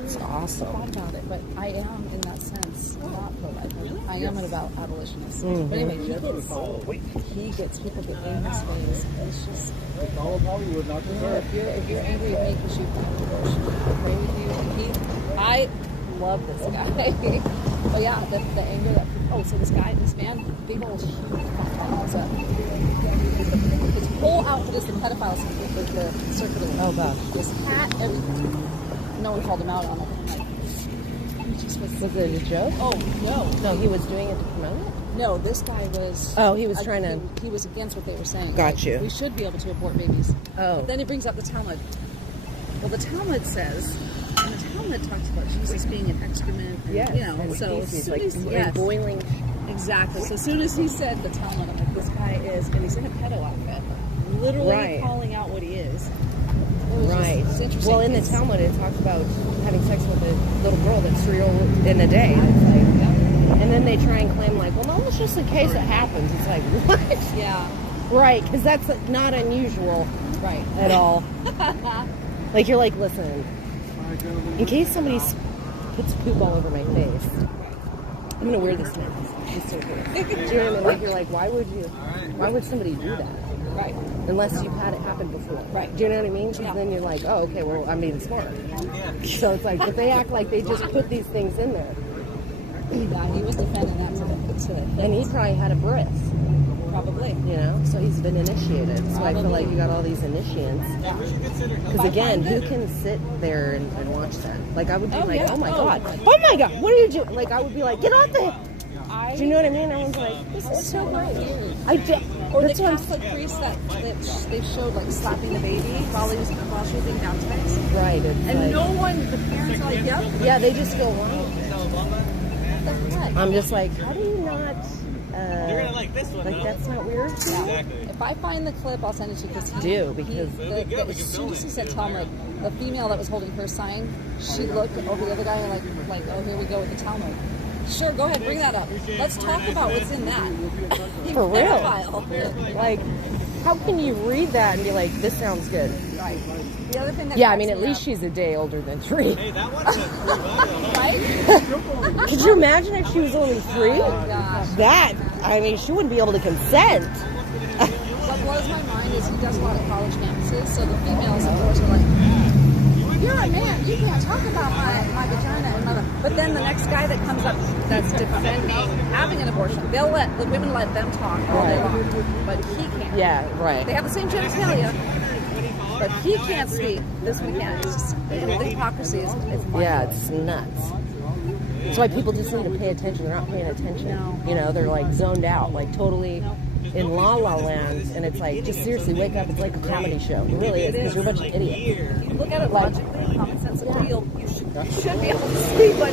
it's awesome. thought about it, but I am in that sense not pro-life. I am about abolitionists. Mhm. But anyway, he gets people to aim his face. It's just All of Hollywood, not just her. if you're angry at me because you found abortion, I pray with you. I love this guy. But yeah, the anger that so this man, big old huge his whole outfit is the pedophile with the circular. Oh gosh. His hat, everything. No one called him out on it. I'm like, he just Was it a joke? Oh no. No, he was doing it to promote it? No, this guy was. Oh, he was trying to. He was against what they were saying. Got Like, you. We should be able to abort babies. Oh. But then he brings up the Talmud. Well, the Talmud says, and the Talmud talks about Jesus being an excrement. And, Yes. You know, and so as feces, soon like as, yes, boiling. exactly. So as soon as he said the Talmud, I'm like, this guy is, and he's in a pedo outfit, literally Right. calling out what he is. It was Right. Just, it's interesting. Well, in the 'cause- Talmud, it talks about having sex with a little girl that's 3 in a day. And, it's like, and then they try and claim, like, well, no, it's just in case it happens. It's like, what? Yeah. Right, because that's not unusual Right. at all. Like, you're like, listen, in case somebody's puts poop all over my face. I'm gonna wear this mask. It's so cool. Do you know what I mean? Like, you're like, why would somebody do that? Right. Unless you've had it happen before. Right. Do you know what I mean? Because then you're like, oh, okay, well, I'm being smart. So it's like, but they act like they just put these things in there. Yeah, he was defending that to the And he probably had a bris. Probably. You know? So he's been initiated. So I feel like you got all these initiants. Because again, who can sit there and watch that? Like, I would be like, oh my God, what are you doing? Like, I would be like, get off the... Do you know what I mean? I was like, this is so great. Or the Catholic priest that they showed like slapping the baby while she was being baptized. Right. And no one, the parents are like, yep. Yeah, they just go along. What the heck? I'm just like, how do you not... You're gonna like this one, like, though. that's not weird? Exactly. If I find the clip, I'll send it to you because because as soon as he said Talmud, the female that was holding her sign, she looked over the other guy and like, oh, here we go with the Talmud. Sure, go ahead, bring that up. Let's talk about what's in that. For real. Like, how can you read that and be like, this sounds good? Right. The other thing that yeah, I mean, at least she's a day older than 3. Hey, that one's a Right? Could you imagine if she was only 3? Oh, gosh. That, I mean, she wouldn't be able to consent. What blows my mind is he does a lot of college campuses, so the females, of course, are like, you're a man, you can't talk about my vagina and mother. But then the next guy that comes up that's defending having an abortion, the women let them talk all day long, but he can't. Yeah, right. They have the same genitalia, but he can't speak. This one can. It's just, the hypocrisy is yeah, it's nuts. That's why people just need to pay attention. They're not paying attention. No. You know, they're like zoned out, like totally in La La Land. And it's like, just seriously, wake up. It's like a comedy show. It really is, because you're a bunch of idiots. You look at it logically, common sense, you should be able to see, but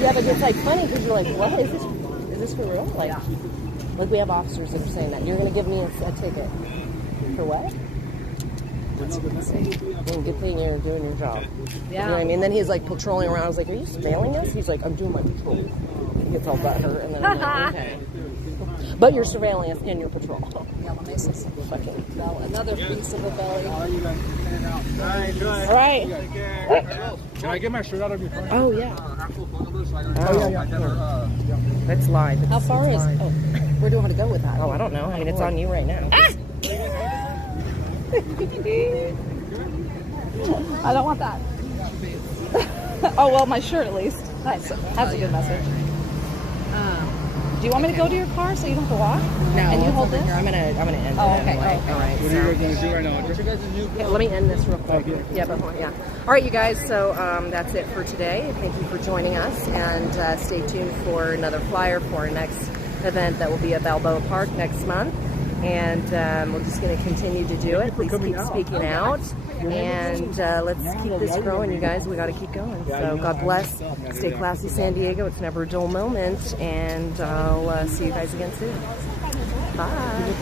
yeah, but it's like funny because you're like, what is this for real? Like, like we have officers that are saying that you're going to give me a ticket for what? Well, good thing you're doing your job. Yeah. You know what I mean? Then he's like patrolling around. I was like, are you surveilling us? He's like, I'm doing my patrol. He gets all butthurt, and then I'm like, okay. But you're surveilling us in your patrol. Yeah, another piece of the belly. All right. Can I get my shirt out of your phone? Oh, yeah. Oh, yeah. That's live. How far is it? Oh, where do you want to go with that? Oh, I don't know. I mean, it's on you right now. I don't want that. Oh, well, my shirt at least. Nice. That's a good message. Do you want me to go to your car so you don't have to walk? No. And you hold this? Here. I'm gonna end Oh, it. okay. All right. What are you guys gonna do right now? Yeah, let me end this real quick. Yeah, but yeah. All right, you guys. So that's it for today. Thank you for joining us, and stay tuned for another flyer for our next event that will be at Balboa Park next month. And we're just going to continue to do it. Please keep speaking out, and let's keep this growing, you guys. We got to keep going. So God bless. Stay classy, San Diego. It's never a dull moment, and I'll see you guys again soon. Bye.